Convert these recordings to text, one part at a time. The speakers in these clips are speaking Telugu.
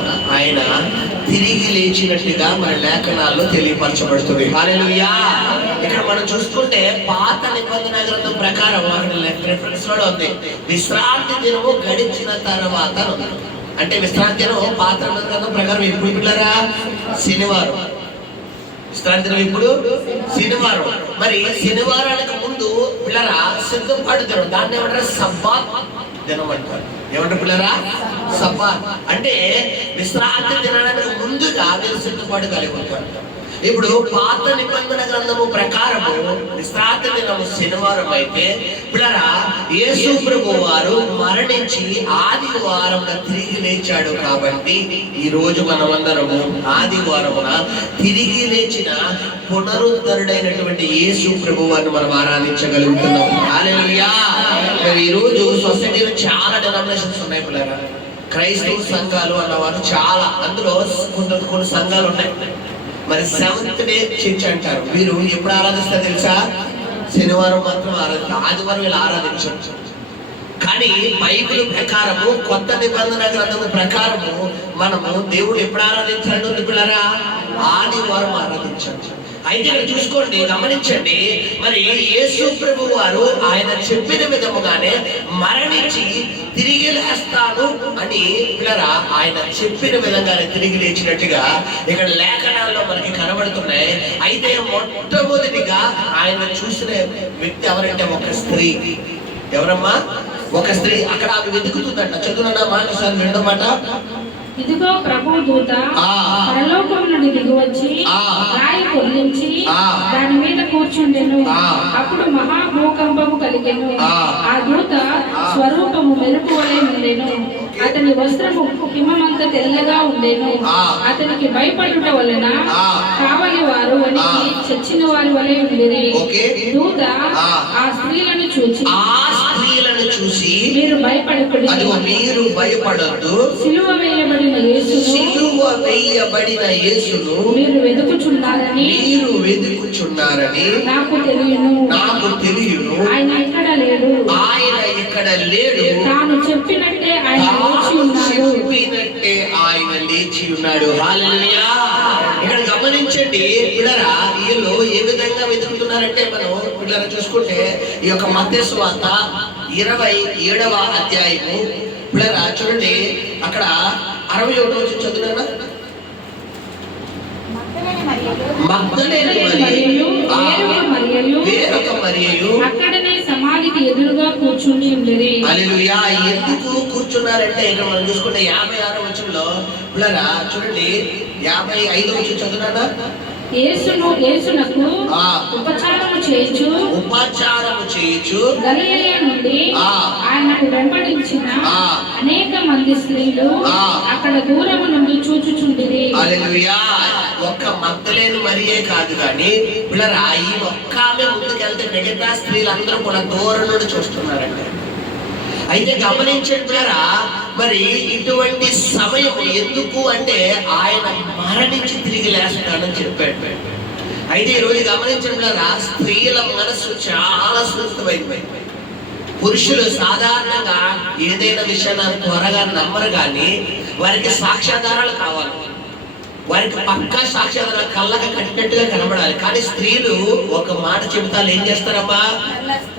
ఆయన తిరిగి లేచినట్టుగా మన లేఖనాల్లో తెలియపరచబడుతుంది. హల్లెలూయా. ఇక్కడ మనం చూసుకుంటే పాత నిబంధన గ్రంథం ప్రకారం రెఫరెన్స్ లో ఉంది, విశ్రాంతి దినము గడిచిన తర్వాత ఉంది. అంటే విశ్రాంతి దినం పాత నిబంధన గ్రంథం ప్రకారం ఎప్పుడు పిల్లరా? శనివారం. విశ్రాంతి దినం ఇప్పుడు శనివారం. మరి శనివారానికి ముందు పిల్లరా సిద్ధపాటు దినం, దాన్ని ఏమంటారు? సబ్బాత్ దినం అంటారు. ఏమంటారు పిల్లరా? సబ్బాత్ అంటే విశ్రాంతి దినానికి ముందుగా వీరు సిద్ధపాటు కలిగి ఉంటారు. ఇప్పుడు పాత నిబంధన గ్రంథము ప్రకారము విశ్రాంతి దినము శనివారం అయితే పిల్లరా యేసు ప్రభువు వారు మరణించి ఆదివారం తిరిగి లేచాడు. కాబట్టి ఈ రోజు మనమందరము ఆదివారమున తిరిగి లేచిన పునరుద్ధరుడైనటువంటి యేసు ప్రభువు వారిని మనం ఆరాధించగలుగుతున్నాం. హల్లెలూయా. మరి ఈ రోజు సొసైటీలో చాలా డినామినేషన్స్ ఉన్నాయి పిల్లరా. క్రైస్తవ సంఘాలు అన్నవారు చాలా, అందులో కొన్ని సంఘాలు ఉన్నాయి. మరి సెవెంత్ డే చర్చ్ అంటారు. వీరు ఎప్పుడు ఆరాధిస్తారు తెలుసా? శనివారం మాత్రం ఆరాధిస్తారు, ఆదివారం వీళ్ళు ఆరాధించవచ్చు. కానీ బైబిల్ ప్రకారము కొత్త నిబంధన గ్రంథము ప్రకారము మనము దేవుడు ఎప్పుడు ఆరాధించాడు పిల్లరా? ఆదివారం ఆరాధించవచ్చు. అయితే ఇక్కడ చూసుకోండి, గమనించండి. మరి యేసు ప్రభు వారు ఆయన చెప్పిన విధముగానే మరణించి తిరిగి లేస్తాను అని పిల్లరా ఆయన చెప్పిన విధంగానే తిరిగి లేచినట్టుగా ఇక్కడ లేఖనాల్లో మనకి కనబడుతున్నాయి. అయితే మొట్టమొదటిగా ఆయన చూసిన వ్యక్తి ఎవరంటే ఒక స్త్రీ. ఎవరమ్మా? ఒక స్త్రీ. అక్కడ ఆమె వెతుకుతుందంట. చదువునా మాట సార్ రెండో మాట. ఇదిగో ప్రభువు దూత పరలోకం నుండి దిగివచ్చి రాయి పొర్లించి దాని మీద కూర్చుండెను. అప్పుడు మహా భూకంపము కలిగెను. ఆ దూత స్వరూపము మెరుపు వలె ఉండెను. అతని వస్త్రము హిమమంత తెల్లగా ఉండెను. అతనికి భయపడుట వలన కావలి వారు వణికి చచ్చిన వారి వలె ఉండేది. దూత ఆ స్త్రీలను చూసి మీరు భయపడకూడదు, మీరు భయపడద్దు, సిలువ వేయబడిన యేసును మీరు వెతుకుచున్నారని నాకు తెలియను. ఆయన ఇక్కడ లేడు. తాను చెప్పినట్టే ఆయన లేచి ఉన్నాడు. హల్లెలూయా. ఇక్కడ గమనించండి పిల్లరా, వీళ్ళు ఏ విధంగా వెతుకుతున్నారంటే మనం పిల్లరా చూసుకుంటే ఈ యొక్క మత్తయి సువార్త 27వ అధ్యాయము పిల్లరా చూడండి, అక్కడ 61వ వచనం చదువునా. అక్కడనే సమాధికి ఎదురుగా కూర్చుని ఉండేది. హల్లెలూయా. ఎందుకు కూర్చున్నారంటే ఇక్కడ మనం చూసుకుంటే 56వ వచనంలో పిల్లరా చూడండి, 55వ వచనం చదువునా. యేసునకు ఉపచారము చేయుచు గలిలయ నుండి ఆయనకు వెంబడించిన అనేక మంది స్త్రీలు అక్కడ దూరము నుండి చూచుచుండిరి. హల్లెలూయా. ఒక్క మగ్దలేని మరియే కాదు కానీ పిల్లరా ఈ ఒక్క ఆమె ముందుకెళ్తే మిగతా స్త్రీలందరూ కూడా దూరం నుండి చూస్తున్నారండి. అయితే గమనించారా, మరి ఇటువంటి సమయం ఎందుకు అంటే ఆయన మరణించి తిరిగి లేస్తాడని చెప్పాడు. అయితే ఈరోజు గమనించారా, స్త్రీల మనసు చాలా సున్నితమైంది. పురుషులు సాధారణంగా ఏదైనా విషయాన్ని త్వరగా నమ్మరు, కానీ వారికి సాక్ష్యాధారాలు కావాలి. వారికి పక్కా సాక్ష్యాధారాలు కళ్ళకి కట్టినట్టుగా కనబడాలి. కానీ స్త్రీలు ఒక మాట చెబుతారు, ఏం చేస్తారమ్మా?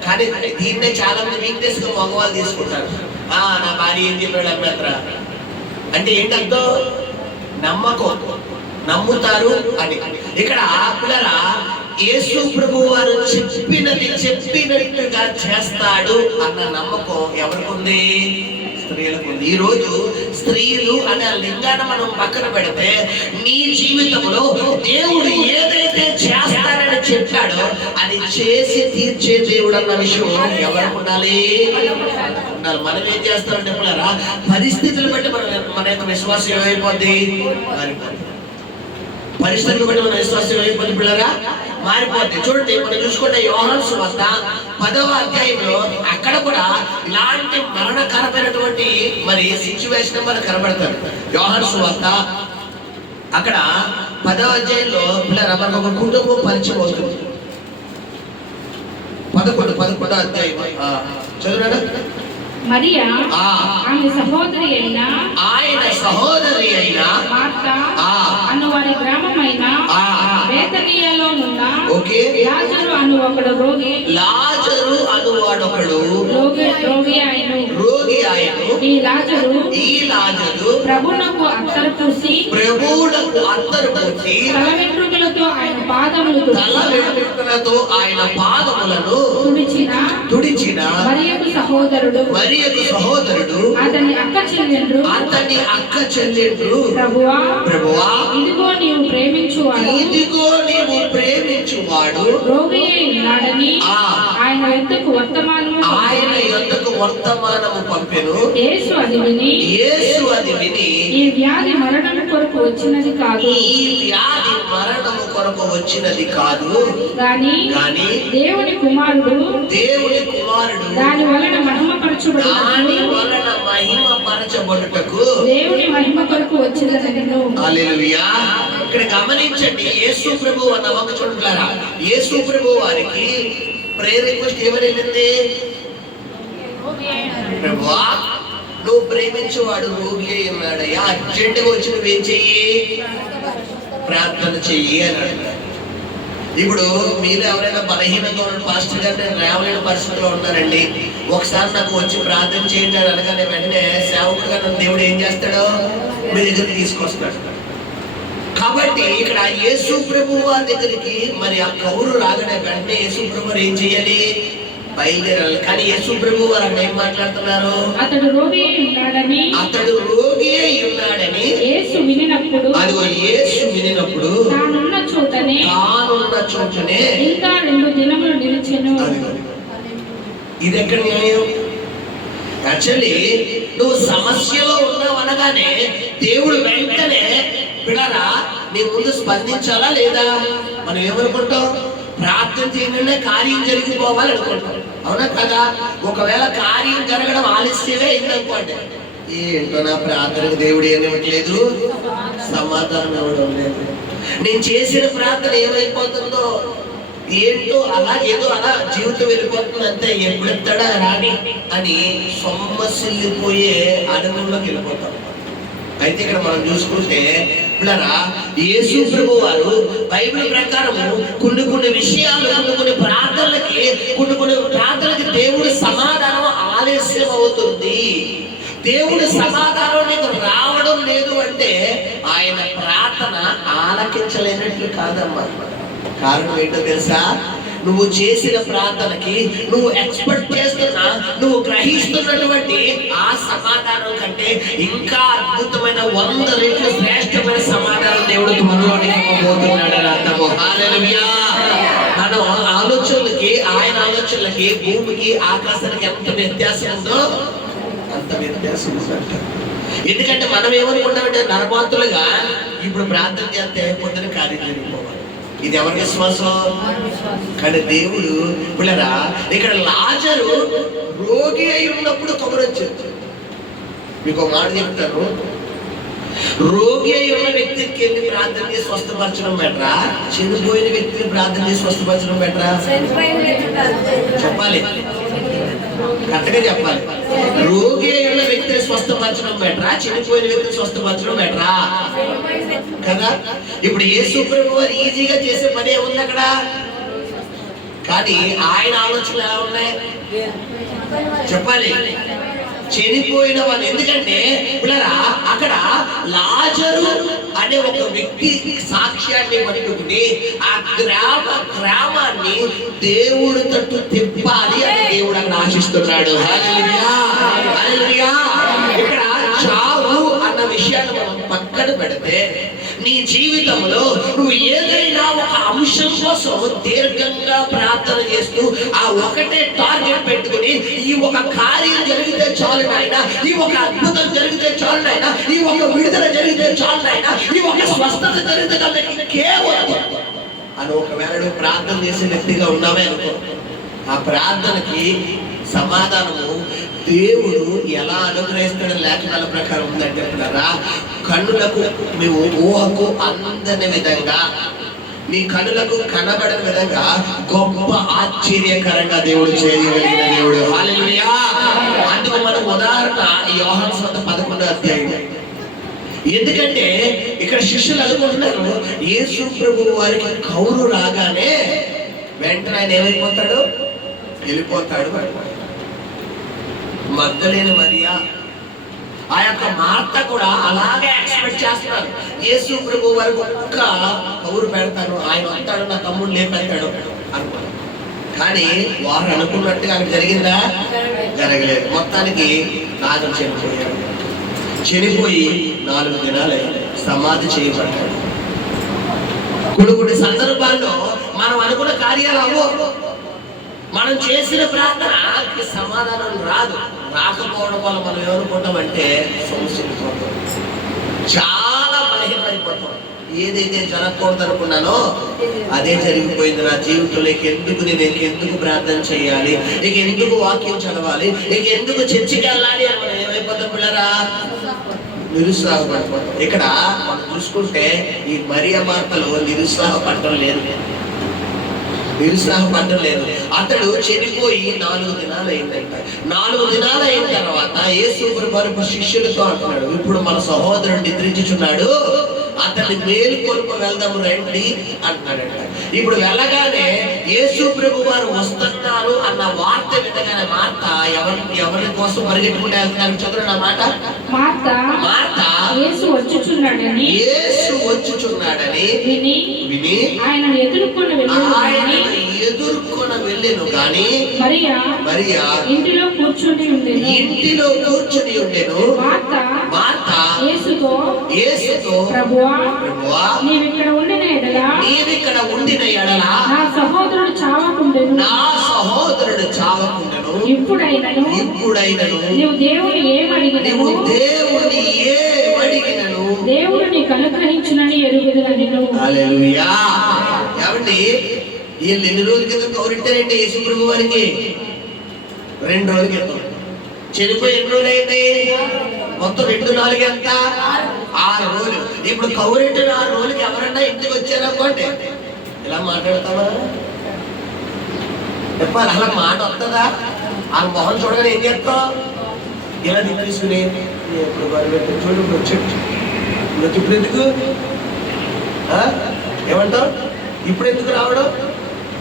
కానీ దీన్నే చాలా మంది వీక్నెస్ గా మగవాళ్ళు తీసుకుంటారు. నా భార్య ఏం చెప్పాడు అమ్మేత్ర అంటే ఏంటంతో నమ్మకం, నమ్ముతారు అని. ఇక్కడ పిల్లరా యేసు ప్రభు వారు చెప్పినట్టుగా చేస్తాడు అన్న నమ్మకం ఎవరికి ఉంది? స్త్రీలకు ఉంది. ఈ రోజు స్త్రీలు అనే లింగాన్ని మనం పక్కన పెడితే నీ జీవితంలో దేవుడు ఏదైతే చేస్తానని చెప్పాడో అది చేసి తీర్చే దేవుడు అన్న విషయం ఎవరికి ఉండాలి? మనం ఏం చేస్తామంటే పిల్లరా పరిస్థితులు బట్టి మన యొక్క విశ్వాసం ఏమైపోద్ది? మారిపోద్ది. పరిస్థితులు బట్టి మన విశ్వాసం ఏమైపోద్ది పిల్లరా? మారిపోద్ది. చూడండి మనం చూసుకుంటే యోహాను సువార్త 10వ అధ్యాయంలో అక్కడ కూడా ఇలాంటి మరణకరమైనటువంటి మరి సిచ్యువేషన్ మనకు కనబడతాడు. యోహాను సువార్త అక్కడ 10వ అధ్యాయంలో పిల్లరా మనకు ఒక కుటుంబం పరిచయం అవుతుంది. 11వ అధ్యాయం చదువురా. మరియా ఆయన సహోదరి అయిన ఓకే. లాజరు అను ఒకడు రోగి లాజరు అనువాడొకడు రోగి ఆయను. ఈ లాజరు ప్రభువునకు అత్తరు పూసి తల వెంట్రుకలతో ఆయన పాదములను తుడిచిన మరియకు సహోదరుడు అతని అక్క చెల్లెండ్రు ప్రభువా ఇదిగో నీవు ప్రేమించువాడు రోగి ఉన్నాడని ఆయన యొద్దకు వర్తమానము పంపెను. యేసు అది విని ఈ వ్యాధి మరణము కొరకు వచ్చినది కాదు గాని దేవుని కుమారుడు దాని వలన మహిమపరచబడుటకు దేవుని మహిమ కొరకు వచ్చినదెను. హల్లెలూయా. ఇక్కడ గమనించండి, యేసు ప్రభువు అన్న ఒక చూడలారా, యేసు ప్రభువు వారికి ప్రేయర్ రిక్వెస్ట్ ఏమని వెళ్ళింది? ప్రభువా నువ్వు ప్రేమించేవాడు రోగి అయి ఉన్నాడయ్యా, అర్జెంటుగా వచ్చి నువ్వేం చెయ్యి? ప్రార్థన చెయ్యి అని అన్నాడు. ఇప్పుడు మీరు ఎవరైనా బలహీనంగా ఉన్న పాస్టర్ గారు నేను రావలేని పరిస్థితిలో ఉన్నారండి, ఒకసారి నాకు వచ్చి ప్రార్థన చేయండి అని అనగానే వెంటనే సేవకుడుగా నన్ను దేవుడు ఏం చేస్తాడో మీ దగ్గరికి తీసుకొస్తాడు. కాబట్టి ఇక్కడ యేసు ప్రభు వారి దగ్గరికి మరి ఆ కౌరు రాగానే వెంటనే యేసు ప్రభు వారు ఏం చేయాలి? బయలుదేరాలి. కానీ యేసు ప్రభు వారు అక్కడ ఏం మాట్లాడుతున్నారు? అతడు రోగి అయి ఉన్నాడని యేసు వినినప్పుడు తానున్న చోటనే ఇంకా 2 దినములు నిలిచెను. ఇది ఎక్కడ న్యాయం? యాక్చువల్లీ నువ్వు సమస్యలో ఉన్నావు అనగానే దేవుడు వెంటనే పిల్లరా నీ ముందు స్పందించాలా లేదా? మనం ఏమనుకుంటాం? ప్రార్థన చేయగానే కార్యం జరిగిపోవాలి అనుకుంటాం, అవునా కదా? ఒకవేళ కార్యం జరగడం ఆలస్యమే అయిందనుకోండి, ఏంటో నా ప్రార్థనకు దేవుడు ఏమివ్వట్లేదు, సమాధానం ఇవ్వడం లేదు, నేను చేసిన ప్రార్థన ఏమైపోతుందో ఏంటో ఏదో అలా జీవితం వెళ్ళిపోతుంది అంతే, ఎప్పుడెత్తాడా రాని అని సొమ్మసిల్లిపోయే అడవుల్లోకి వెళ్ళిపోతాం. అయితే ఇక్కడ మనం చూసుకుంటే పిల్లరా యేసు ప్రభు వారు బైబిల్ ప్రకారము కొన్ని విషయాలు కొన్ని ప్రార్థనలకి దేవుడి సమాధానం ఆలస్యం అవుతుంది. దేవుడి సమాధానం నీకు రావడం లేదు అంటే ఆయన ప్రార్థన ఆలకించలేనట్లు కాదమ్మా. కారణం ఏంటో తెలుసా? నువ్వు చేసిన ప్రార్థనకి నువ్వు ఎక్స్పెక్ట్ చేస్తున్నా, నువ్వు గ్రహిస్తున్నటువంటి ఆ సమాధానం కంటే ఇంకా అద్భుతమైన 100 రెట్లు శ్రేష్టమైన సమాధానం దేవుడు త్వరలోనే ఇవ్వబోతున్నాడు. అర్థము. హల్లెలూయా. మనం ఆలోచనలకి ఆయన ఆలోచనలకి భూమికి ఆకాశానికి ఎంత వ్యత్యాసం ఉందో అంత వ్యత్యాసం ఉందంట. ఎందుకంటే మనం ఏమనుకుంటామంటే నరమాతులుగా ఇప్పుడు ప్రార్థన చేస్తే పొద్దున కార్యం జరిగిపోవాలి. ఇది ఎవరి విశ్వాసం? కానీ దేవుడు పిల్లరా ఇక్కడ లాజరు రోగి అయి ఉన్నప్పుడు కబురు వచ్చింది. మీకు ఒక మాట చెప్తాను, రోగి అయి ఉన్న వ్యక్తికి వెళ్ళి ప్రార్థన చేసి స్వస్థపరచడం బెటరా, చనిపోయిన వ్యక్తిని ప్రార్థన చేసి స్వస్థపరచడం బెటరా? చెప్పాలి, కరెక్ట్గా చెప్పాలి. రోగి అయి ఉన్న వ్యక్తిని స్వస్థపరచడం బెటరా, చనిపోయిన వ్యక్తిని స్వస్థపరచడం బెటరా కదా? ఇప్పుడు యేసు ప్రభు వారు ఈజీగా చేసే పని ఏముంది అక్కడ? కానీ ఆయన ఆలోచనలు ఎలా ఉన్నాయి చెప్పాలి. చనిపోయిన వాళ్ళు, ఎందుకంటే పిల్లరా అక్కడ లాజరు అనే ఒక వ్యక్తి సాక్ష్యాన్ని పట్టుకుని ఆ గ్రామాన్ని దేవుడు తట్టు తిప్పాలి అని దేవుడు అక్కడ ఆశిస్తున్నాడు. హల్లెలూయా, హల్లెలూయా. ఇక్కడ చావు అన్న విషయాన్ని మనం పక్కన పెడితే నీ జీవితంలో నువ్వు ఏదైనా ఒక అంశం కోసం దీర్ఘంగా ప్రార్థన చేస్తూ ఆ ఒకటే టార్గెట్ పెట్టుకుని ఈ ఒక కార్యం జరిగితే చాలు నాయనా, ఈ ఒక అద్భుతం జరిగితే చాలు నాయనా, ఈ ఒక విడుదల జరిగితే చాలు నాయనా, ఈ ఒక స్వస్థత జరిగితే కేవలం అని ఒకవేళ నువ్వు ప్రార్థన చేసే వ్యక్తిగా ఉన్నావే అనుకో, ఆ ప్రార్థనకి సమాధానము దేవుడు ఎలా అనుగ్రహిస్తాడో లేఖనాల ప్రకారం ఉందంటే పిల్లరా, కన్నులకు మేము ఊహకు అందని విధంగా, నీ కన్నులకు కనబడని విధంగా గొప్ప ఆశ్చర్యకరంగా దేవుడు చేయగలిగిన దేవుడు. హల్లెలూయా. అందుకు మనం ఉదాహరణ యోహాను సువార్త 11వ అధ్యాయం. ఎందుకంటే ఇక్కడ శిష్యులు అనుకుంటున్నారు యేసు ప్రభు వారికి కౌరు రాగానే వెంటనే ఆయన ఏమైపోతాడు, వెళ్ళిపోతాడు. మగ్దలేని మరియా, ఆ యొక్క మార్త కూడా అలాగే ఎక్స్పెక్ట్ చేస్తున్నారు. యేసు ప్రభు వారికి ఒక్క కౌరు పెడతాను, ఆయన వస్తాడు, నా తమ్ముడు లేపెడతాడు అనుకున్నారు. కానీ వారు అనుకున్నట్టుగా అది జరిగిందా? జరగలేదు. మొత్తానికి నాగం చనిపోయాడు. చనిపోయి 4 దినాలు సమాధి చేయబడ్డాడు. కొన్ని సందర్భాల్లో మనం అనుకున్న కార్యాలు అవ్వవు. మనం చేసిన ప్రార్థనకి సమాధానం రాదు. రాకపోవడం వల్ల మనం ఏమనుకుంటామంటే సమస్యపోతాం, చాలా బలహీనమైపోతాం. ఏదైతే జరగకూడదు అనుకున్నానో అదే జరిగిపోయింది నా జీవితంలో. నేను ఎందుకు ప్రార్థన చేయాలి, ఇక ఎందుకు వాక్యం చదవాలి, ఇక ఎందుకు చర్చికి వెళ్ళాలి అని మనం ఏమైపోతాం పిల్లరా? నిరుత్సాహపడిపోతాం. ఇక్కడ మనం చూసుకుంటే ఈ మరియ మార్తలు నిరుత్సాహపడటం లేదు. అతడు చనిపోయి 4 దినాలు అయిందంట. 4 దినాలు అయిన తర్వాత యేసు ప్రభు శిష్యులతో అంటున్నాడు, ఇప్పుడు మన సహోదరుడు నిద్రించుచున్నాడు, అతన్ని మేలుకొల్ప వెళ్దాము రండి అంటున్నాడంట. ఇప్పుడు వెళ్ళగానే యేసు ప్రభు వారు వస్తున్నారు అన్న వార్త వినగానే మార్త ఎవరి కోసం పరిగెట్టుకుంటే వెళ్తున్నారు? చదువు నా మాట. మార్త యేసు వచ్చుచున్నాడని విని ఆయన ఎదుర్కొని వెళ్ళెను. కానీ మరియా ఇంటిలో కూర్చుని ఉండెను. మార్త యేసుతో ప్రభువా, నీవిక్కడ ఉండిన ఎడల నా సహోదరుడు చావకుండెను. ఇప్పుడైనను నీవు దేవుని ఏమడిగినను దేవుడు నీకు అనుగ్రహించునని ఎరుగుదునెను. హల్లెలూయా. ఏమండి, వీళ్ళు ఎన్ని రోజుల క్రితం కౌరింటారంటే యేసు ప్రభు వారికి? 2 రోజుల క్రితం. చనిపోయి ఎన్ని రోజులు అయింది? మొత్తం 2 4 ఎంత? 6 రోజులు. ఇప్పుడు కౌరింటిన 6 రోజులకి ఎవరన్నా ఇంటికి వచ్చారనుకోండి, ఇలా మాట్లాడతావా? చెప్పాలి, అలా మాట వస్తుందా? ఆ మొహం చూడగానే ఏం చేస్తావు? ఇలా తీసుకుని ఇప్పుడు చూడు వచ్చాడు, ఇప్పుడు ఎందుకు ఏమంటావు? ఇప్పుడు ఎందుకు రావడం?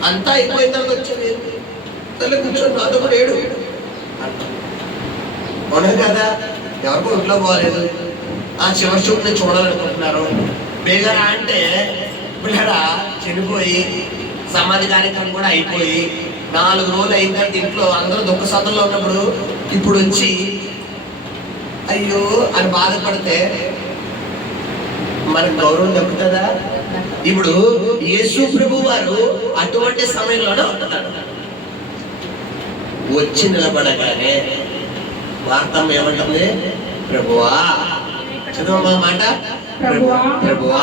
అంతా అయిపోయిన తర్వాత వచ్చేది తల్లి కూర్చొని నాతో కూడా ఏడు అవును కదా. ఎవరికో ఇంట్లో పోలేదు, ఆ చివరి చూపుని చూడాలనుకుంటున్నారు. బేగరా అంటే పిల్లడా చనిపోయి సమాధి కార్యక్రమం కూడా అయిపోయి 4 రోజులు అయిందంటే ఇంట్లో అందరూ దుఃఖ సందులో ఉన్నప్పుడు ఇప్పుడు వచ్చి అయ్యో అని బాధపడితే మనకు గౌరవం దక్కుతుందా? ఇప్పుడు యేసు ప్రభు వారు అటువంటి సమయంలోనే ఉంటున్నారు. వచ్చి నిలబడగానే వార్తమ్మ ఏమంటుంది? ప్రభువా, చదువు మాట. ప్రభువా,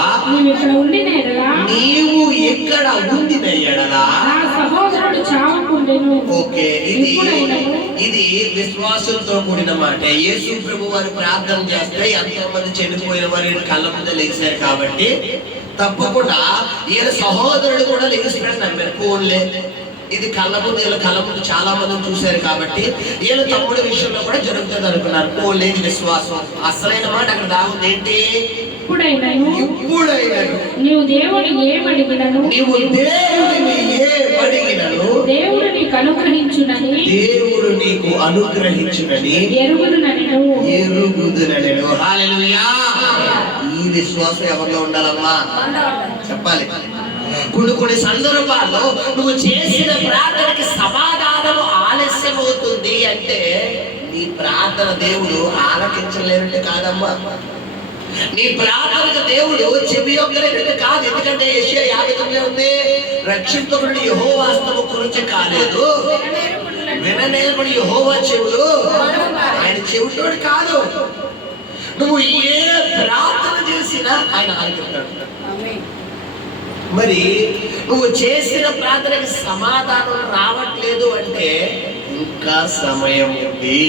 నీవు ఇక్కడ ఉండిన ఎడలా నా సహోదరుడు చావకుండెను. ఓకే, ఇది విశ్వాసంతో కూడిన మాట. యేసు ప్రభు వారు ప్రార్థన చేస్తే ఎంతో మంది చనిపోయిన వారి కళ్ళ ముందు లేచారు కాబట్టి తప్పకుండా ఈయన సహోదరుడు కూడా లేచిపోయాడు నమ్మారు. ఫోన్లే ఇది కళ్ళ ముందు చాలా మంది చూశారు కాబట్టి ఈయన తమ్ముడి విషయంలో కూడా జరుగుతుంది అనుకున్నారు. ఫోన్లే విశ్వాసం. అసలైన మాట అక్కడ దాగుంది ఏంటి? ఇప్పుడైనను నీవు దేవుని ఏమడిగినను దేవుడు నీకు అనుగ్రహించునని ఎరుగుదునెను. హల్లెలూయా. ఈ విశ్వాసం ఎవరిలో ఉండాలమ్మా? చెప్పాలి. కొన్ని సందర్భాల్లో నువ్వు చేసిన ప్రార్థనకి సమాధానం ఆలస్యం అవుతుంది అంటే నీ ప్రార్థన దేవుడు ఆలకించలేనట్టు కాదమ్మా. నీ ప్రార్థనకు దేవుడు చెవి యొక్కలేనట్టు కాదు. ఎందుకంటే యెషయా 59 ఉంది, రక్షింపబడిన యెహోవా హస్తము కొరచ కాలేదు, విననేర్పడి యెహోవా చెవులు ఆయన చెవిటోడు కాదు. నువ్వు ఏ ప్రార్థన చేసినా ఆయన ఆలకిస్తాడు. మరి నువ్వు చేసిన ప్రార్థనకి సమాధానం రావట్లేదు అంటే ఇంకా సమయం ఉంది.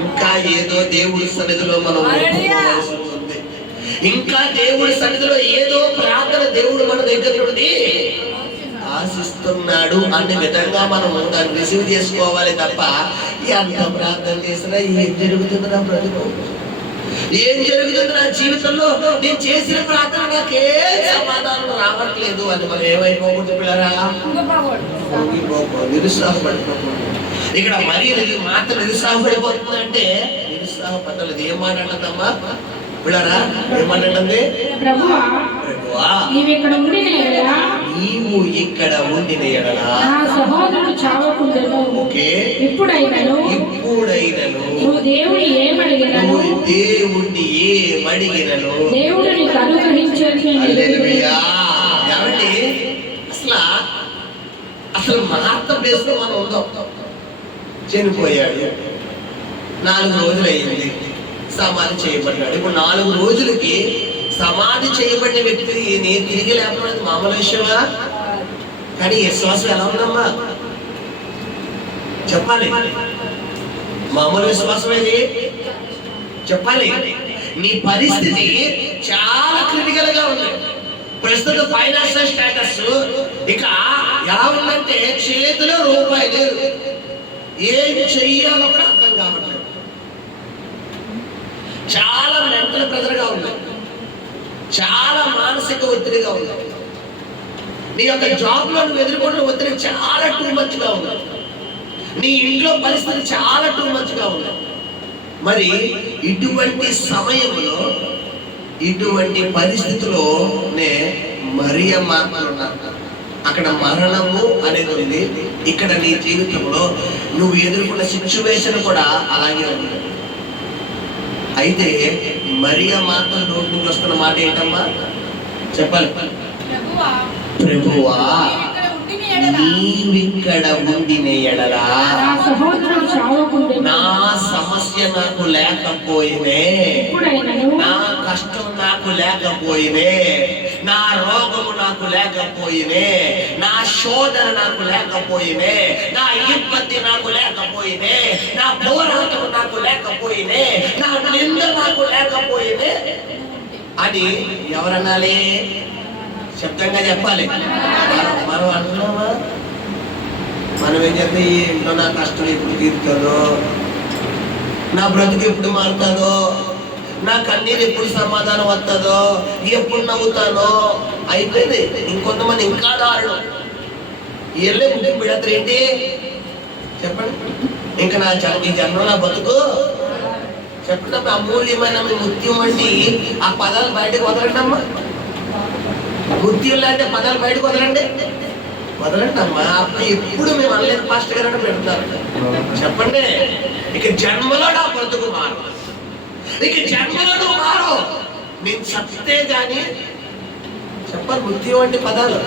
ఇంకా ఏదో దేవుడి సన్నిధిలో మనం ఒప్పుకోవాల్సి ఉంది. ఇంకా దేవుడి సన్నిధిలో ఏదో ప్రార్థన దేవుడు మన దగ్గర నుండి ఆశిస్తున్నాడు అనే విధంగా మనం దాన్ని రిసీవ్ చేసుకోవాలి తప్ప ఎంత ప్రార్థన చేసినా ఏం జరుగుతుంది నా బ్రతుకు, ఏం జరుగుతుంది నా జీవితంలో, నేను చేసిన ప్రార్థన నాకేం సమాధానం రావట్లేదు అని మనం ఏమైపోకూడదు పిల్లరా, నిరుత్సాహపడిపోకూడదు. ఇక్కడ మరి మాత్రం నిరుత్సాహపడిపోతుందంటే నిరుత్సాహపడలేదు. ఏం మాట్లాడదమ్మా పిల్లరా, ఏం మాట్లాడండి? ప్రభువా నీవు ఇక్కడ ఉండిన ఎడలా నా సహోదరుడు చావకుండెను. ఓకే, ఇప్పుడైనను నువ్వు దేవుని ఏమడిగినను దేవుడు నీకు అనుగ్రహించని. హల్లెలూయా. ఏమండి అసలు మార్త ప్లేస్ లో మనం ఉందాం. చనిపోయాడు, 4 రోజులు అయింది, సమాధి చేయబడ్డాడు. ఇప్పుడు 4 రోజులకి సమాధి చేయబడిన వ్యక్తి నేను తిరిగి లేకపోవడం మామూలు విషయమా? కానీ విశ్వాసం ఎలా ఉందమ్మా చెప్పాలి. మామూలు విశ్వాసం ఏది చెప్పాలి. నీ పరిస్థితి చాలా క్రిటికల్ గా ఉంది. ప్రస్తుత ఫైనాన్షియల్ స్టేటస్ ఇక ఎలా ఉందంటే చేతిలో రూపాయి లేదు, ఏం చెయ్యాలో కూడా అర్థం కావట్లేదు. చాలా మెంటల్ ప్రెజర్ గా ఉంది, చాలా మానసిక ఒత్తిడిగా ఉంది. నీ యొక్క జాబ్ లో నువ్వు ఎదుర్కొంటున్న ఒత్తిడి చాలా టూ మచ్ గా ఉంది. నీ ఇంట్లో పరిస్థితి చాలా టూ మచ్ గా ఉంది. మరి ఇటువంటి సమయంలో, ఇటువంటి పరిస్థితిలోనే మరియ మార్పులు ఉన్నారు. అక్కడ మరణము అనేది ఉంది, ఇక్కడ నీ జీవితంలో నువ్వు ఎదుర్కొన్న సిచ్యువేషన్ కూడా అలాగే ఉంది. అయితే మరియ మాత్రం నోటి నుంచి వస్తున్న మాట ఏంటమ్మా చెప్పాలి? ప్రభువా నీవిక్కడ ఉండిన ఎడలా నా సమస్య నాకు లేకపోయినే, నా కష్టం నాకు లేకపోయినే, నా రోగము నాకు లేకపోయినే, నా శోధన నాకు లేకపోయినే, నా ఇబ్బంది నాకు లేకపోయినే, నా పోరాటం నాకు లేకపోయినే, నా నింద నాకు లేకపోయినే అని ఎవరనాలి? శబ్దంగా చెప్పాలి. మనం అంటున్నామా? మనం ఏం చెప్పి ఇంట్లో నా కష్టం ఎప్పుడు తీరుతుందో, నా బ్రతుకు ఎప్పుడు మారుతుందో, నా కన్నీరు ఎప్పుడు సమాధానం వస్తుందో, ఎప్పుడు నవ్వుతానో అయిపోయింది. ఇంకొంతమంది ఇంకా దారుణం, ఏళ్ళే ముఖ్యం బిడతారు ఏంటి చెప్పండి. ఇంకా ఈ జన్మ నా బతుకు చెప్పండి. అమూల్యమైన మీ ముత్యం వంటి ఆ పదాలు బయటకు వదలండి అమ్మా. ముత్యం లాంటి పదాలు బయటకు వదలండి అమ్మా. అప్పుడు ఎప్పుడు మేము అనలేదు పాస్టర్ గారు పెడతారు చెప్పండి. ఇక జన్మలో నా బ్రతుకు మారు, ఇక జన్మలో నువ్వు మారు, నేను చస్తే గాని చెప్పాలి. ముత్యం వంటి పదాలు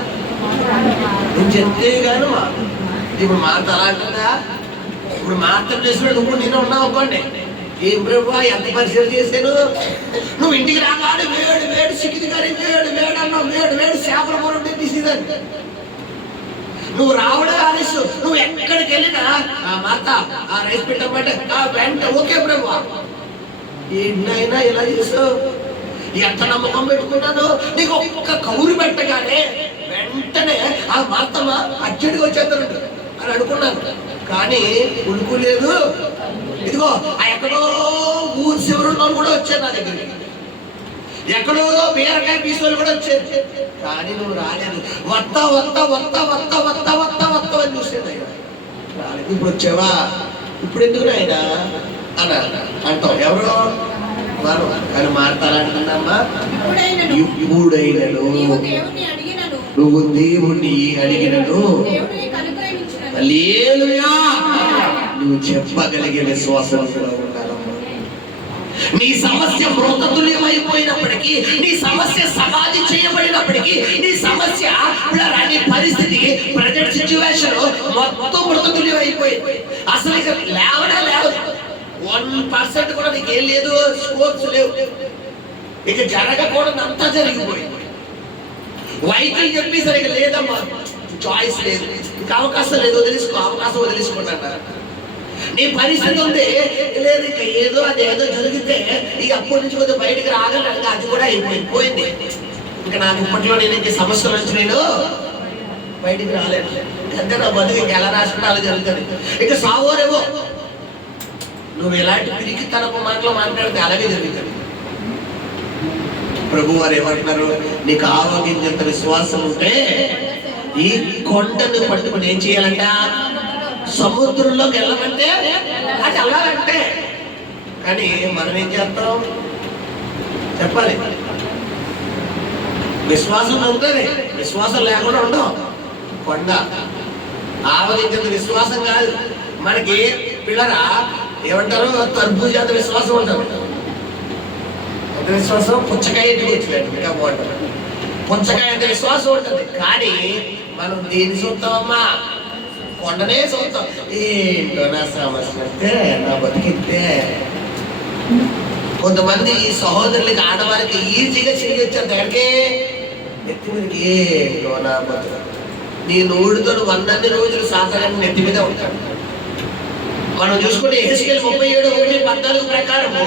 నేను చెప్తే గాను మారు. ఇప్పుడు మార్త అలా అంటుందా? ఇప్పుడు మార్త ప్లేస్లో నువ్వు నేను ఉన్నావు అనుకోండి, ఏం ప్రభు ఎంత పరిచయం చేశాను, నువ్వు ఇంటికి రాగానే వేడు వేడు సిక్కిది కానీ వేడు వేడు అన్నావు, వేడు వేడు చేపల కూర ఉంటే తీసేదాన్ని. నువ్వు రావడం ఆలస్యం, నువ్వు ఎక్కడికి వెళ్ళినా మాత ఆ రైస్ పెట్టమంటే వెంట ఓకే ప్రభు ఏంటైనా ఇలా చేసావు, ఎంత నమ్మకం పెట్టుకున్నాను. నీకు ఒక్క కౌరు పెట్టగానే వెంటనే ఆ మాతమ్మ అర్జెంట్గా వచ్చేస్తాడు అని అనుకున్నాను. కానీ ఉడుకు లేదు. ఇదిగో ఆ ఎక్కడో ఊరు శివరున్న కూడా వచ్చారు నా దగ్గరికి, ఎక్కడో బీరకాయ పీసులు కూడా వచ్చేది. కానీ నువ్వు రాలేదు. వస్తా వస్తా వస్తా వస్తా వస్తా వస్తా వస్తా అని చూసేది. రాలేదు. ఇప్పుడు వచ్చావా, ఇప్పుడు ఎందుకు ఆయన అన్న అంటాం ఎవరో మనం. కానీ మాట్లాడుతున్నామ్మా, ఇప్పుడైనను నువ్వు దేవుణ్ణి అడిగినను హల్లెలూయా నువ్వు చెప్పగలిగే విశ్వాసం కూడా ఉండాలమ్మా. నీ సమస్య మృతతుల్యమైపోయినప్పటికీ, నీ సమస్య సమాధి చేయబడినప్పటికీ, నీ సమస్య నీ పరిస్థితి ప్రజెంట్ సిచ్యువేషన్ మొత్తం మృతతుల్యం అయిపోయింది. అసలు ఇక లేవనే లేదు, 1% కూడా నీకు ఏం లేదు, స్కోప్స్ లేవు. ఇక జరగకూడదు అంతా జరిగిపోయింది. వైద్యులు చెప్పి సరిగ్గా లేదమ్మా, చాయిస్ లేదు, ఇంకా అవకాశం లేదు, అవకాశం వదిలేసుకుంటారు. నీ పరిస్థితి ఉంది లేదు, ఇంకా ఏదో అదేదో జరిగితే ఇక అప్పటి నుంచి కొద్దిగా బయటకు రాగలను, అది కూడా అయిపోయింది. ఇంకా నాకు ఇప్పట్లో నేను సమస్యల నుంచి నేను బయటికి రాలేదు. అంటే నా బతుకు ఇంకా ఎలా రాసుకుంటే అలా జరుగుతుంది. ఇక సాగోరేమో నువ్వు ఎలాంటి పిరికి తనపు మాటలు మాట్లాడితే అలాగే జరుగుతుంది. ప్రభు వారు ఏమంటున్నారు, నీకు ఆవగింజంత విశ్వాసం ఉంటే ఈ కొండను పట్టుకుని ఏం చేయాలంట, సముద్రంలోకి వెళ్ళమంటే అది వెళ్ళాలంటే. కానీ మనం ఏం చేస్తాం చెప్పాలి, విశ్వాసం ఉంటుంది, విశ్వాసం లేకుండా ఉండవు. కొండ ఆవగింజంత విశ్వాసం కాదు మనకి. పిల్లరా ఏమంటారు, తర్బూజాత విశ్వాసం ఉంటుంది. ఎంత విశ్వాసం, పుచ్చకాయ ఇంటికి వచ్చినట్టు ఇంకా బాగుంటుంది. పుచ్చకాయ అంత విశ్వాసం ఉంటుంది. కానీ మనం దేని చూస్తామమ్మా, కొండనే చూస్తాం. ఏంటో నా సమస్య వస్తే, నా బతికితే. కొంతమంది సహోదరులకి ఆడవారికి ఈజీగా చేయొచ్చారు దగ్గరికి నెత్తి మీదకి. ఏంటో నా బతుకు, నీ నోడుతో అన్ని రోజులు సాధారణ నెత్తి మీద ఉంటాడు. మనం చూసుకుంటే యెహెజ్కేలు 37:1-14 ప్రకారము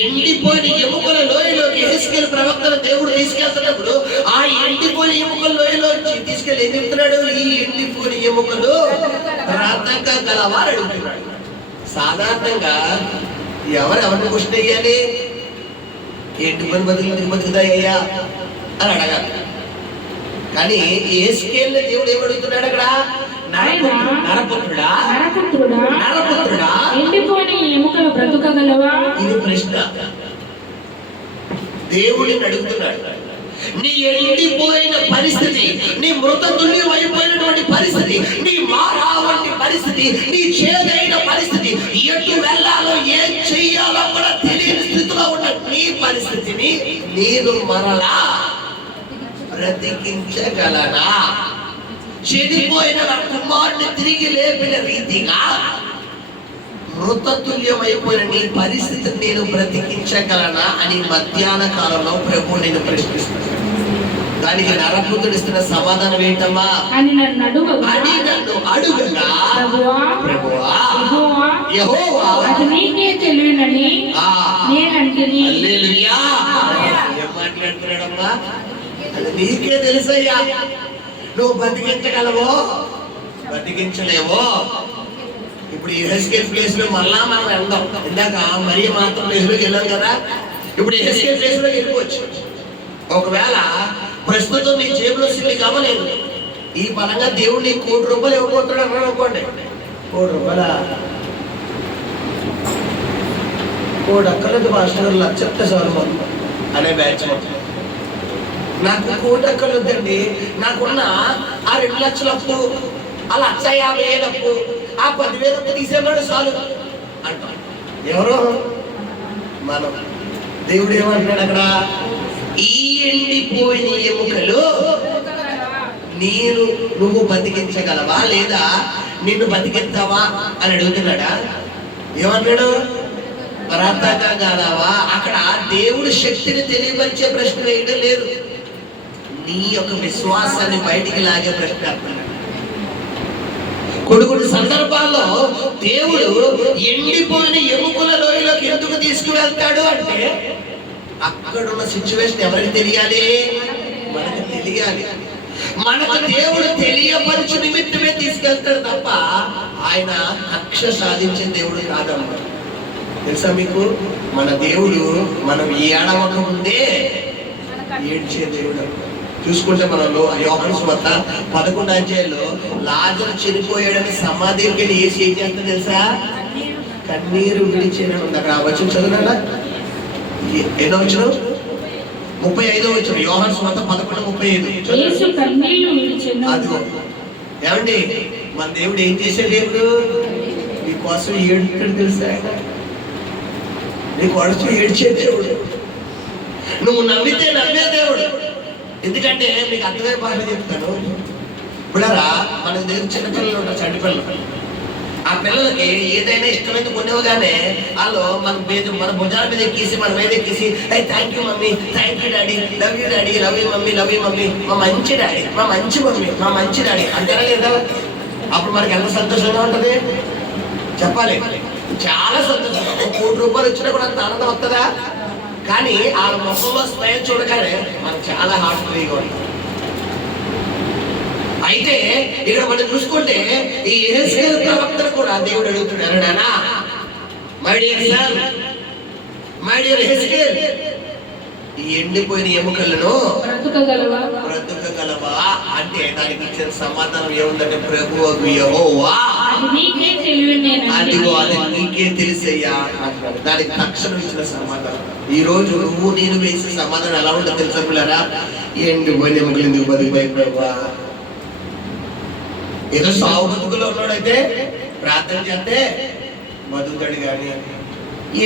ఎండిపోయిన ఎముకల లోయలోకి యెహెజ్కేలు ప్రవక్తను దేవుడు తీసుకెళ్తున్నప్పుడు ఆ ఎండిపోయిన ఎముకల లోయలోకి తీసుకెళ్ళి ఏం చెప్తున్నాడు, ఈ ఎండిపోయిన ఎముకలు బ్రతకగలవారు అడుగుతున్నాడు. సాధారణంగా ఎవరిని క్వశ్చన్ అయ్యాలి, ఎండిపోయిన బతుకులు బతుకుతాయ్యా అని అడగాలి. కానీ యెహెజ్కేలుని దేవుడు ఏమడుగుతున్నాడు అక్కడ, నరపుత్రుడా ఎండిపోయిన ఎముకలు బ్రతుకగలవా? ఇది ప్రశ్న. దేవుడిని అడుగుతున్నాడు. నీ ఎండిపోయిన పరిస్థితి, నీ మృతతుల్యం అయిపోయినటువంటి పరిస్థితి, నీ మారా వంటి పరిస్థితి, నీ చేదైన పరిస్థితి, ఎటు వెళ్ళాలో ఏం చెయ్యాలో కూడా తెలియని స్థితిలో ఉన్న నీ పరిస్థితిని నేను మరలా బ్రతికించగలనా? చెడిపోయిన నా కుమారుని తిరిగి లేపిన రీతిగా మృతతుల్యమైపోయిన నీ పరిస్థితిని నేను బ్రతికించగలనా అని మధ్యాహ్న కాలంలో ప్రభు నేను ప్రశ్నిస్తున్నాను. దానికి నరపుత్రుడు ఇస్తున్న సమాధానం ఏంటమ్మా అని నన్ను అడుగగా, ప్రభువా యెహోవా అది నీకే తెలియనని నేనంటిని. హల్లెలూయా. ఏం మాట్లాడుతున్నాడమ్మా, అది నీకే తెలుసయ్యా. నువ్వు బతికించగలవో బతికించలేవో. ఇప్పుడు యెహెజ్కేలు ప్లేస్ లో మళ్ళా మనం వెళ్దాం. ఇందాక మరియ మాత్రం ప్లేస్ లోకి వెళ్ళాం కదా, ఇప్పుడు యెహెజ్కేలు ప్లేస్ లోకి వెళ్ళిపోవచ్చు. ఒకవేళ ప్రస్తుతం నీ జేబులో సిల్లి కావలేదు, ఈ పరంగా దేవుడు నీ ₹1,00,00,000 ఇవ్వబోతున్నాడు అన్నాడు అనుకోండి. ₹1,00,00,000 కోడక్కలేదు మాస్టర్, లక్ష చాలు అనే బ్యాచ్. నాకు కోటక్కలొద్దండి, నాకున్న ఆ 2 లక్షల అప్పు, ఆ 1,50,000 అప్పు, ఆ 10,000 అప్పు తీసేవాడు చాలు అంటాడు. ఎవరో మనం. దేవుడు ఏమంటున్నాడు అక్కడ, ఈ ఎండిపోయిన ఎముకలు నువ్వు బతికించగలవా లేదా నిన్ను బతికిస్తావా అని అడుగుతున్నాడా? ఏమన్నాడు, బ్రతకగలవా? అక్కడ దేవుడు శక్తిని తెలియపరిచే ప్రశ్న వేయడం లేదు, నీ యొక్క విశ్వాసాన్ని బయటికి లాగే ప్రశ్న. కొన్ని సందర్భాల్లో దేవుడు ఎండిపోయిన ఎముకల లోయలోకి ఎందుకు తీసుకువెళ్తాడు అంటే, అక్కడున్న సిచ్యువేషన్ ఎవరికి తెలియాలి? మనకు తెలియాలి. మనకు దేవుడు తెలియపరచు నిమిత్తమే తీసుకెళ్తాడు తప్ప ఆయన కక్ష సాధించే దేవుడు కాదమ్మా. తెలుసా మీకు, మన దేవుడు మనం ఏడవక ముందే ఏడ్చే దేవుడు. చూసుకుంటే మనలో యోహాను సువార్త 11వ అధ్యాయంలో లాజరు చనిపోయాడని సమాధికి వెళ్ళి ఏసి ఏం చేస్తా తెలుసా, కన్నీరు విడిచేయడం ఉంది. అక్కడ వచ్చిన చదువునా, ఎన్నో వచ్చిన 35వ వచ్చిన యోహాను సువార్త 11:35. అదిగో ఏమండి, మన దేవుడు ఏం చేశాడు? దేవుడు నీకోసం ఏడుతాడు తెలుసా, నీకోసం ఏడ్చే దేవుడు. నువ్వు నవ్వితే నవ్వే దేవుడు. ఎందుకంటే మీకు అర్థమయ్యే భాష చెప్తాను. ఇప్పుడారా మన దగ్గర చిన్నపిల్లలు ఉంటారు, చంటి పిల్లలు. ఆ పిల్లలకి ఏదైనా ఇష్టమైతే కొనివ్వగానే వాళ్ళు మన భుజాల మీద ఎక్కేసి మన మీద ఎక్కేసి thank you mummy, thank you daddy, love you daddy, love you mummy, love you mummy, మా మంచి డాడీ, మా మంచి మమ్మీ, మా మంచి డాడీ అంటారా లేదా? అప్పుడు మనకి ఎంత సంతోషంగా ఉంటుంది చెప్పాలి. చాలా సంతోషంగా. ₹1,00,00,000 వచ్చినా కూడా అంత ఆనందం వస్తుందా? కానీ ఆ ముఖంలో స్మైల్ చూడగానే మనకు చాలా హార్ట్ ఫ్రీగా ఉంటుంది. అయితే ఇక్కడ మనం చూసుకుంటే ఈ యెహెజ్కేలు ప్రవక్తను కూడా దేవుడు అడుగుతున్నాడు, నానా my dear son, my dear యెహెజ్కేల్, ఈ ఎండిపోయిన ఎముకలను బ్రతుకగలవా అంటే దానికి ఇచ్చిన సమాధానం ఏముందంటే ప్రభువు యెహోవా అది నీకే తెలియనేనండి. అదిగో అది నీకే తెలిసయ్యా అంటాడు. దానికి తక్షణం ఇచ్చిన సమాధానం. ఈ రోజు నువ్వు నేను వేసే సమాధానం ఎలా ఉంటుందో తెలుసా పిల్లరా? ఎండిపోయిన ఎముకలు ఎందుకు బతికిపోయి ప్రభువా? ఏదో సాగు బతుకులో ఉన్నాడైతే ప్రార్థన చేస్తే బతుకుతాడు కానీ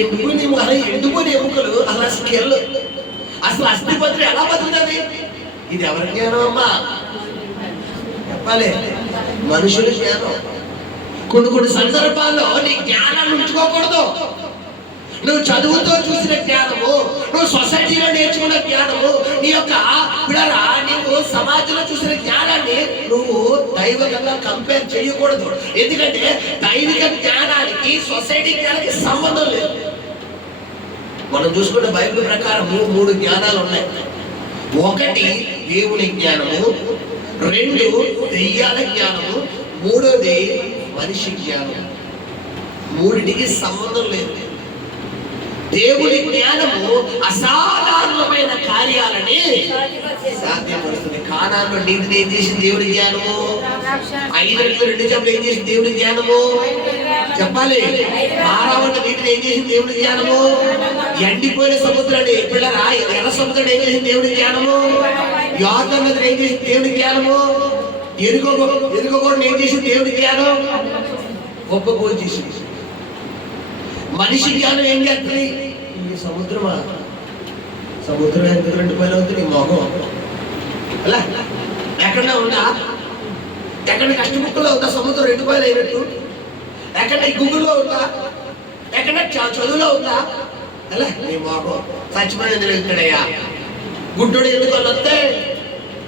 ఎండిపోయిన ఎముకలు అసలు స్కెల్ అసలు అస్థిపత్రి ఎలా బతుకుతుంది? ఇది ఎవరి జ్ఞానం అమ్మా? చెప్పాలి, మనుషుల జ్ఞానం. కొన్ని సందర్భాల్లో నీ జ్ఞానాన్ని ఉంచుకోకూడదు. నువ్వు చదువుతో చూసిన జ్ఞానము, నువ్వు సొసైటీలో నేర్చుకున్న జ్ఞానము, నీ యొక్క పిల్లరా నీవు సమాజంలో చూసిన జ్ఞానాన్ని నువ్వు దైవికంగా కంపేర్ చేయకూడదు. ఎందుకంటే దైవిక జ్ఞానానికి సొసైటీ జ్ఞానానికి సంబంధం లేదు. మనం చూసుకున్న బైబిల్ ప్రకారం 3 జ్ఞానాలు ఉన్నాయి. 1 దేవుని జ్ఞానము, 2 దెయ్యాల జ్ఞానము, 3 మనిషి జ్ఞానం. 3టికి సంబంధం లేదు. దేవుడి జ్ఞానము అసాధారణమైన కార్యాలని సాధ్యపడుతుంది. కానానులో నీటిని ఏం చేసింది దేవుడి జ్ఞానము? 5 రెట్లు 2 చెంబులు ఏం చేసింది దేవుడి జ్ఞానము? చెప్పాలి. మారావంట నీటిని ఏం చేసింది దేవుడి జ్ఞానము? ఎండిపోయిన సముద్రాన్ని పిల్లరా ఎర్ర సముద్రం ఏం చేసింది దేవుడి జ్ఞానము? యోర్దాను నదిని ఏం చేసింది దేవుడి జ్ఞానము? ఎరుకోకూడదు ఏం చేసింది దేవుడి జ్ఞానం? ఒప్పుకోలు చేసింది. మనిషి జ్ఞానం ఏం చేస్తుంది? ఈ సముద్రం ఎంత 2 మైలు అవుతుంది నీ మొహం అలా ఎక్కడ ఉందా? ఎక్కడ కష్టముక్కలో ఉందా సముద్రం 2 మైలు అయినట్టు? ఎక్కడ గుగ్గుల్లో ఉందా? ఎక్కడ చదువులో ఉందా? అలా నీ మొహం చచ్చిపోయి ఎందుకు వెళ్తాడయ్యా? గుడ్డోడు ఎందుకు వస్తే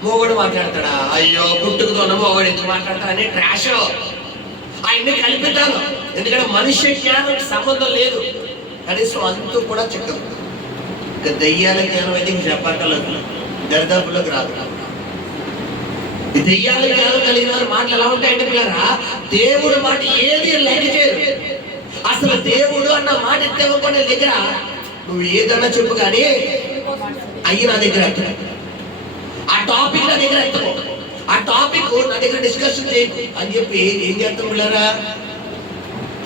మోగడు మాట్లాడతాడా? అయ్యో పుట్టుకుతో మోగడు ఎందుకు మాట్లాడతాడు అని ట్రాష్ ఆయన్ని కల్పితాను. ఎందుకంటే మనుష్య జ్ఞానం సంబంధం లేదు. కనీసం అంతూ కూడా చిక్కదు. ఇక దెయ్యాల జ్ఞానం అయితే ఇంక చెప్పక్కర్లేదు, దరిదాపులోకి రాదు. ఈ దెయ్యాల జ్ఞానం కలిగిన వారి మాటలు ఎలా ఉంటాయంటే పిల్లరా, దేవుడు మాట ఏది లెక్క చేయరు. అసలు దేవుడు అన్న మాట ఎత్తేవకుండా దగ్గర నువ్వు ఏదన్నా చెప్పు కానీ అయ్యి నా దగ్గర ఎత్తు, ఆ టాపిక్ నా దగ్గర ఎత్తు, ఆ టాపిక్ నా దగ్గర డిస్కషన్ చేయకు అని చెప్పి ఏం చేస్తాం పిల్లరా?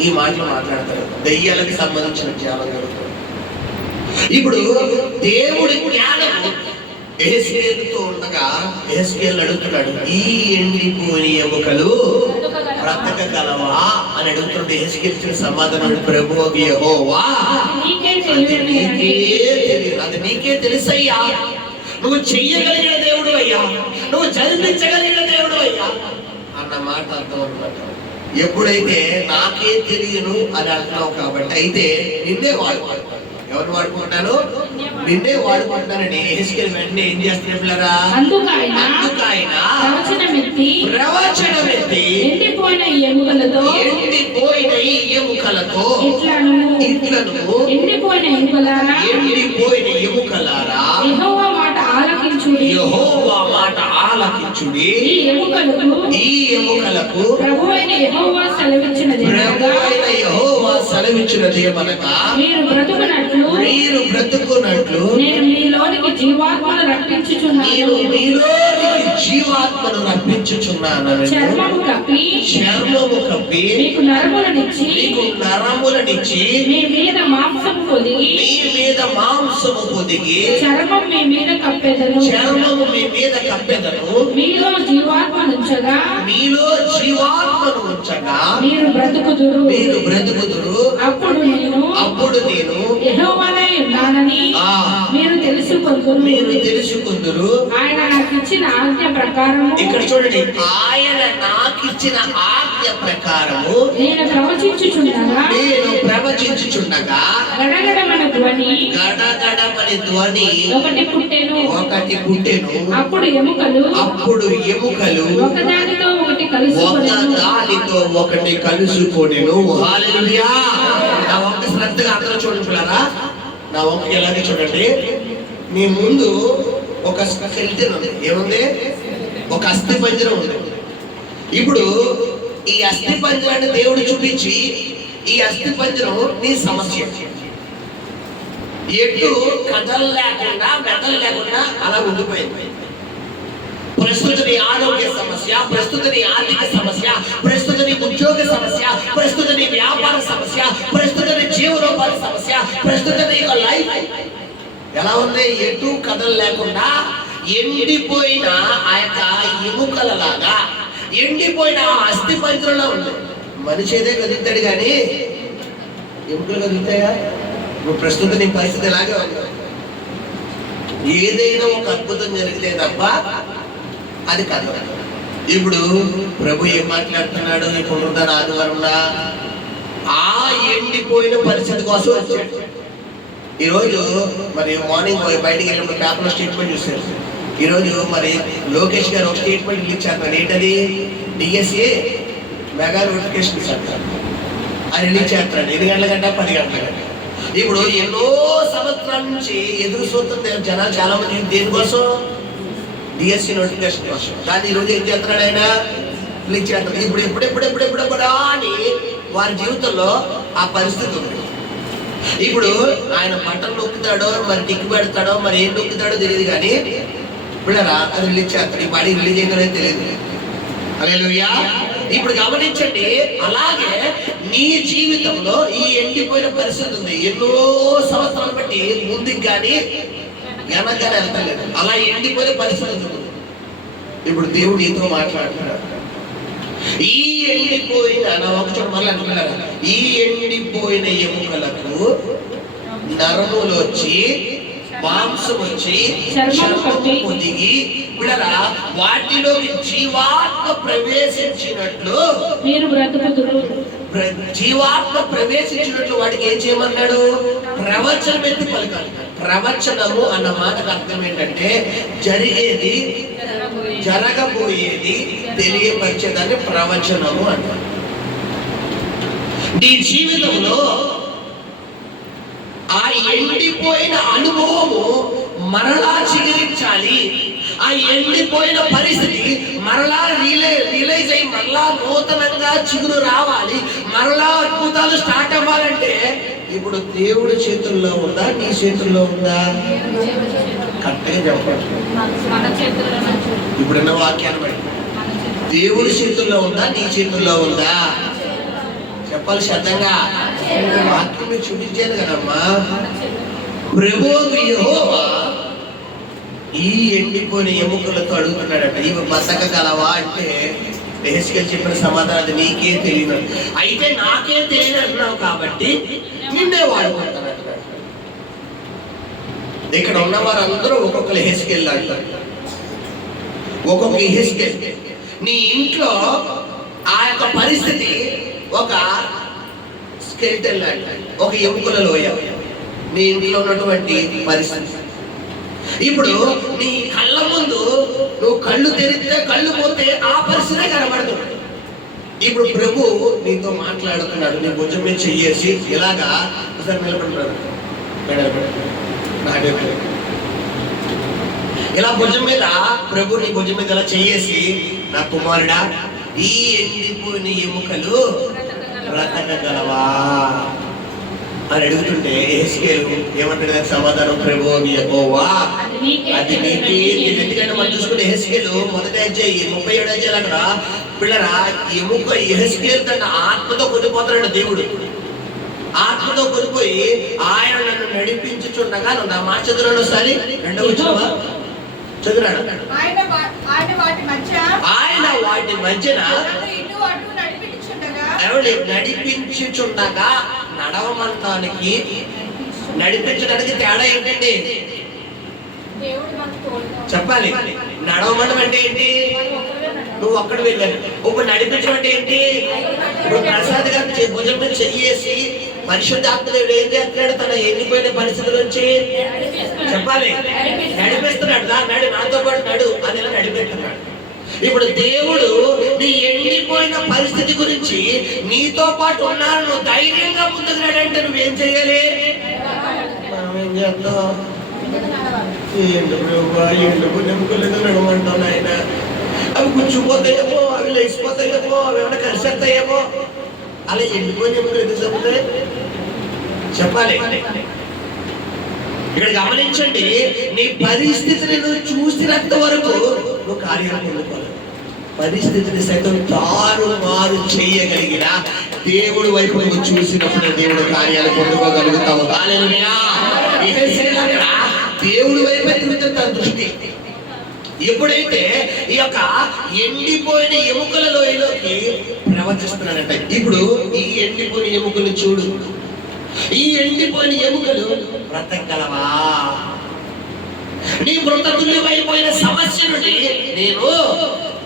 ఈ మాటలు మాట్లాడతారు. దెయ్యాలకు సంబంధించిన జ్ఞానం జరుగుతుంది. ఇప్పుడు దేవుడి జ్ఞానం యెహెజ్కేలుతో ఉండగా యెహెజ్కేలు అడుగుతున్నాడు, ఈ ఎండిపోయిన ఎముకలు బ్రతకగలవా అని అడుగుతున్నాడు. యెహెజ్కేలు ఇచ్చిన సమాధానం ప్రభువు యెహోవా అది నీకే తెలుసయ్యా. నువ్వు చెయ్యగలిగిన దేవుడు అయ్యా, నువ్వు జరిపించగలిగిన దేవుడు అయ్యా అన్న మాట అర్థం అనమాట. ఎప్పుడైతే నాకే తెలియను అని అంటున్నావు కాబట్టి అయితే నిన్నే వాడుకుంటాను. ఎవరు వాడుకుంటాను? నిన్నే వాడుకుంటానని యెహెజ్కేలు వెంటనే ఏం చేస్తున్నారా? అందుకు ఆయన ప్రవచనమెత్తి ఎండిపోయిన ఈ ఎముకలతో ఇట్లను ఎండిపోయిన ఎముకలారా యెహోవా మాట ఆలకించుడి. ఈ ఎముకలకు ప్రభువైన యెహోవా సెలవిచ్చినది ఏమనగా మీరు బ్రతుకున్నట్లు నేను మీలోనికి జీవాత్మను రప్పించుచున్నాను. చర్మము కప్పి మీకు నరములనిచ్చి మీ మీద మాంసము పొదిగి చర్మం మీ మీద కప్పెదను. మీలో జీవాత్మను ఉంచగా మీరు బ్రతుకుదురు. అప్పుడు నేను యెహోవానై ఉన్నానని మీరు తెలుసుకుందురు. ఆయన నాకు ఇచ్చిన ఆజ్ఞ ప్రకారము, ఇక్కడ చూడండి, ఆయన నాకు ఇచ్చిన ఆజ్ఞ ప్రకారము నేను ప్రవచించుచుండగా గడగడమని ధ్వని ఒకటి పుట్టెను. అప్పుడు ఎముకలు ఒకదానితో ఒకటి కలుసుకొనెను. హల్లెలూయా. నా వంక శ్రద్ధగా అందరూ చూడండి. నా వంక ఎలాగే చూడండి. మీ ముందు ఒక స్కెలిటన్ ఉంది. ఏముంది? ఒక అస్థి పంజరం ఉంది. ఇప్పుడు ఈ అస్థి పంజరాన్ని దేవుడు చూపించి, ఈ అస్థి పంజరం నీ సమస్య, ఎటు కథలు లేకుండా మెదలు లేకుండా అలా ఉండిపోయింది. ప్రస్తుత నీ ఆరోగ్య సమస్య, ప్రస్తుత నీ ఆర్థిక సమస్య, ప్రస్తుత నీ ఉద్యోగ సమస్య, ప్రస్తుత నీ వ్యాపార సమస్య, ప్రస్తుత నీ జీవనోపాధి సమస్య, ప్రస్తుత నీ లైఫ్ ఎలా ఉంది? ఎటు కథలు లేకుండా ఎండిపోయిన ఆ యొక్క ఎముకలలాగా, ఎండిపోయిన అస్థి పంజరంలో ఉంది. మనిషి ఏదే కదులుతాడు కానీ ఎముకలు కదులుతాయా? నువ్వు ప్రస్తుతం నీ పరిస్థితి ఎలాగే ఉంది. ఏదైనా ఒక అద్భుతం జరిగితే తప్ప అది కథ. ఇప్పుడు ప్రభు ఏం మాట్లాడుతున్నాడు? ఈ పునరుద్ధరణ ఆదివారంలో ఆ ఎండిపోయిన పరిస్థితి కోసం వచ్చాడు. ఈరోజు మరి మార్నింగ్ బయటికి వెళ్ళినప్పుడు పేపర్లో స్టేట్మెంట్ చూశారు. ఈరోజు మరి లోకేష్ గారు ఒక స్టేట్మెంట్ రిలీజ్ చేస్తున్నారు. ఏంటది? డిఎస్ఏ మెగా నోటిఫికేషన్ ఇచ్చారు. అది రిలీజ్ చేస్తున్నాడు. 8 గంటల గంట 10 గంటల గంట. ఇప్పుడు ఎన్నో సంవత్సరాల నుంచి ఎదురు చూస్తుంది జనాలు చాలా మంది. దేనికోసం? డిఎస్సి నోటిఫికేషన్ కోసం. కానీ ఈరోజు ఏం చేస్తున్నాడు ఆయన? రిలీజ్ చేస్తున్నాడు. ఇప్పుడు ఎప్పుడెప్పుడు అని వారి జీవితంలో ఆ పరిస్థితి ఉంది. ఇప్పుడు ఆయన బట్టలు నొక్కుతాడో, మరి టిక్ పెడతాడో, మరి ఏం నొక్కుతాడో తెలియదు కానీ పిల్లరా అది రిలీజ్ చేస్తాడు. ఈ బాడీ రిలీజ్ అయిందో తెలియదు. హల్లెలూయా. ఇప్పుడు గమనించండి, అలాగే నీ జీవితంలో ఈ ఎండిపోయిన పరిస్థితి ఉంది. ఎన్నో సంవత్సరాలు బట్టి ముందుకు కానీ వెనకగానే వెళ్తలేదు. అలా ఎండిపోయిన పరిస్థితి ఉంది. ఇప్పుడు దేవుడు నీతో మాట్లాడుతున్నాడు. ఈ ఎండిపోయిన ఒకచోట మళ్ళీ అంటున్నారు, ఈ ఎండిపోయిన ఎముకలకు నరములు వచ్చి, మాంసం వచ్చి, చర్మము పొదిగి పిల్లరా వాటిలోకి జీవాత్మ ప్రవేశించినట్లు మీరు బ్రతుకుదురు. జీవాత్మ ప్రవేశించినట్లు వాటికి ఏం చేయమన్నాడు? ప్రవచనం ఎత్తి పలకాలి. ప్రవచనము అన్న మాటకు అర్థం ఏంటంటే జరిగేది, జరగబోయేది తెలియపరిచేదాన్ని ప్రవచనము అంటారు. నీ జీవితంలో ఆ ఎండిపోయిన అనుభవము మరలా చిగురించాలి. ఆ ఎండిపోయిన పరిస్థితి మరలా రియలైజ్ అయ్యి మరలా నూతనంగా చిగురు రావాలి, మరలా అద్భుతాలు స్టార్ట్ అవ్వాలంటే ఇప్పుడు దేవుడి చేతుల్లో ఉందా, నీ చేతుల్లో ఉందా? కరెక్ట్గా చెప్పండి. ఇప్పుడున్న వాక్యాన్ని బట్టి దేవుడి చేతుల్లో ఉందా, నీ చేతుల్లో ఉందా? చెప్పాలి శ్రద్ధంగా. వాక్యం మీరు చూపించాను కదమ్మా. ప్రభువు యెహోవా ఈ ఎండిపోయిన ఎముకలతో అడుగుతున్నాడట, ఇవి బతకగలవా అంటే యెహెజ్కేలు చెప్పిన సమాధానం అది నీకే తెలియదు. అయితే నాకే తెలియదు అంటున్నావు కాబట్టి నిన్నే వాడుకుంటాను. ఇక్కడ ఉన్న వారందరూ ఒక్కొక్కరు యెహెజ్కేలు అంటారు. ఒక్కొక్క యెహెజ్కేలు. నీ ఇంట్లో ఆ యొక్క పరిస్థితి ఒక స్కెల్టన్ లాంటి, ఒక ఎముకల లోయ నీ ఇంట్లో ఉన్నటువంటి పరిస్థితి. ఇప్పుడు నీ కళ్ళ ముందు నువ్వు కళ్ళు తెరిస్తే కళ్ళు పోతే ఆ పరిస్థితే కనబడుతుంది. ఇప్పుడు ప్రభు నీతో మాట్లాడుతున్నాడు. నీ భుజం మీద చెయ్యేసి ఇలాగా ఒకసారి నిలబడుతున్నాడు. ఇలా భుజం మీద ప్రభు నీ భుజం మీద ఇలా చెయ్యేసి, నా కుమారుడా ఈ ఎండిపోయిన ఎముకలు బ్రతకగలవా అని అడుగుతుంటే యెహెజ్కేలు ఏమంటాడు? సమాధానం ప్రభువు యెహోవా అది నీకే తెలియదు. ఎందుకంటే మనం చూసుకుంటే యెహెజ్కేలు మొదటి అధ్యాయం 37 అధ్యాయాలు అక్కడ పిల్లరా ఎముక యెహెజ్కేలు తన ఆత్మతో కొనిపోతాడు. దేవుడు ఆత్మతో కొనిపోయి ఆయన నన్ను నడిపించుచుండగా, నా మాట చదువురాడు ఒకసారి 2వ వచనం చదువురాడు. ఆయన వాటి మధ్యన నడిపించుచుండగా, నడవమంటానికి నడిపించడానికి తేడా ఏంటండి? చెప్పాలి. నడవమండం అంటే ఏంటి? నువ్వు ఒక్కడు వెళ్ళాను. ఇప్పుడు నడిపించడం అంటే ఏంటి? ఇప్పుడు ప్రసాద్ గారు భుజం మీద చెయ్యేసి పరిశుద్ధాత్మదేవుడు ఏం చేస్తున్నాడు? తన ఎండిపోయిన పరిస్థితుల నుంచి చెప్పాలి నడిపిస్తున్నాడు. నడు, నాతో పాటు నడు అని ఇలా నడిపెట్టున్నాడు. ఇప్పుడు దేవుడు నీ ఎండిపోయిన పరిస్థితి గురించి నీతో పాటు ఉన్నారు. నువ్వు ధైర్యంగా ముందుకు నడంటే నువ్వేం చెయ్యాలి? మనం ఏం చేద్దాం? నడమంటాం ఆయన. అవి కూర్చుపోతాయేమో, అవి లేచిపోతాయేమో, అవి ఏమైనా కలిసేస్తాయేమో. అలా ఎండిపోయిన ఎముకలు ఎందుకు చంపుతాయి? చెప్పాలి. ఇక్కడ గమనించండి, నీ పరిస్థితిని నువ్వు చూసినంత వరకు నువ్వు కార్యాలు పొందుకోవాలి. పరిస్థితిని సైతం తారుమారు చేయగలిగిన దేవుడి వైపు నువ్వు చూసినప్పుడు దేవుడు కార్యాలు పొందుకోగలుగుతావు. హల్లెలూయా. దేవుడి వైపు తిరుగుతుంది తన దృష్టి. ఎప్పుడైతే ఈ యొక్క ఎండిపోయిన ఎముకల లోయలోకి ప్రవచిస్తున్నాడంట. ఇప్పుడు ఈ ఎండిపోయిన ఎముకలు చూడు, ఈ ఎండిపోయిన ఎముకలు బ్రతకగలవా? నీ మృతతుల్యమైపోయిన సమస్య నుండి నేను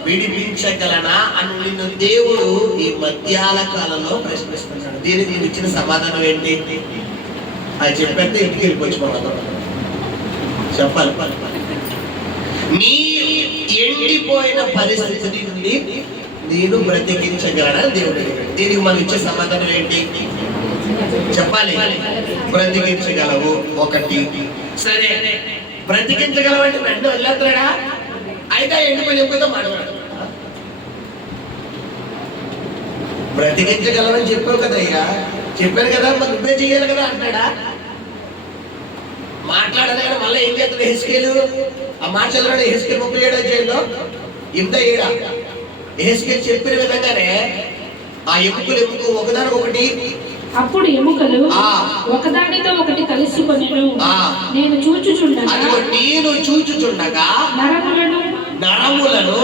విడిపించగలనా అని నిన్ను దేవుడు ఈ మధ్యాహ్న కాలంలో ప్రశ్నిస్తున్నాడు. దీనికి నేను ఇచ్చిన సమాధానం ఏంటి? అది చెప్పేస్తే ఇంటికి వెళ్ళిపోవచ్చు. చెప్పాలి, నీ ఎండిపోయిన పరిస్థితి నుండి నేను బ్రతికించగలనా దేవుడు. దీనికి మనం ఇచ్చే సమాధానం ఏంటి? చెప్పాలి. బ్రతికించగలవు. ఒకటి. సరే, బ్రతికించగలవంటే రెండు వెళ్ళొద్దాడా? అయితే ఎండిపోయి చెప్పుతో మాట్లాడు. బ్రతికించగలవని చెప్పావు కదా, ఇక చెప్పాను కదా, మరి నువ్వే చెయ్యాలి కదా అంటాడా? మాట్లాడదు కదా. మళ్ళీ ఏం చేస్తాడు హెస్కేలు? ఆ మాట చదివాడు హెస్కేల్ 37వ అధ్యాయంలో 7 హెస్కేల్ చెప్పిన విధంగానే ఆ ఎముకలు ఒకదానికొకటి. అప్పుడు ఎముకలు ఒకదానితో ఒకటి కలిసికొనెను. నేను చూచుచుండగా నరములను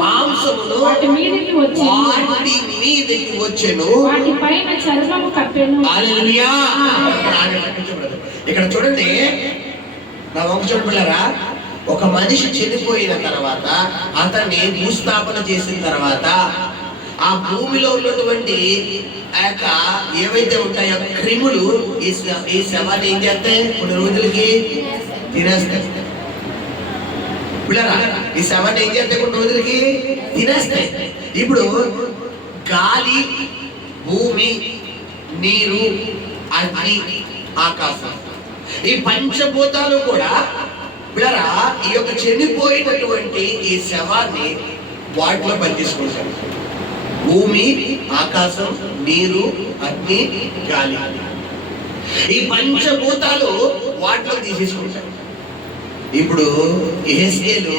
మాంసమును వాటి మీదకి వచ్చెను, వాటి పైన చర్మము కప్పెను. హల్లెలూయా. ఇక్కడ చూడండి, నా వంక చూడలేరా? ఒక మనిషి చనిపోయిన తర్వాత, అతన్ని భూస్థాపన చేసిన తర్వాత, ఆ భూమిలో ఉన్నటువంటి ఏవైతే ఉంటాయో క్రిములు ఈ శవాన్ని ఏం చేస్తాయి? కొన్ని రోజులకి తినేస్తాయి. ఈ శవాన్ని ఏం చేస్తాయి? కొన్ని రోజులకి తినేస్తాయి. ఇప్పుడు గాలి, భూమి, నీరు, అగ్ని, ఆకాశం, ఈ పంచభూతాలు కూడా బిళ్ళరా ఈ యొక్క చనిపోయినటువంటి ఈ శవాన్ని వాటిలో పనిచేసుకుంటారు. భూమి, ఆకాశం, నీరు, అగ్ని, గాలి, ఈ పంచభూతాలు వాటిలో తీసేసుకుంటారు. ఇప్పుడు యెహెజ్కేలు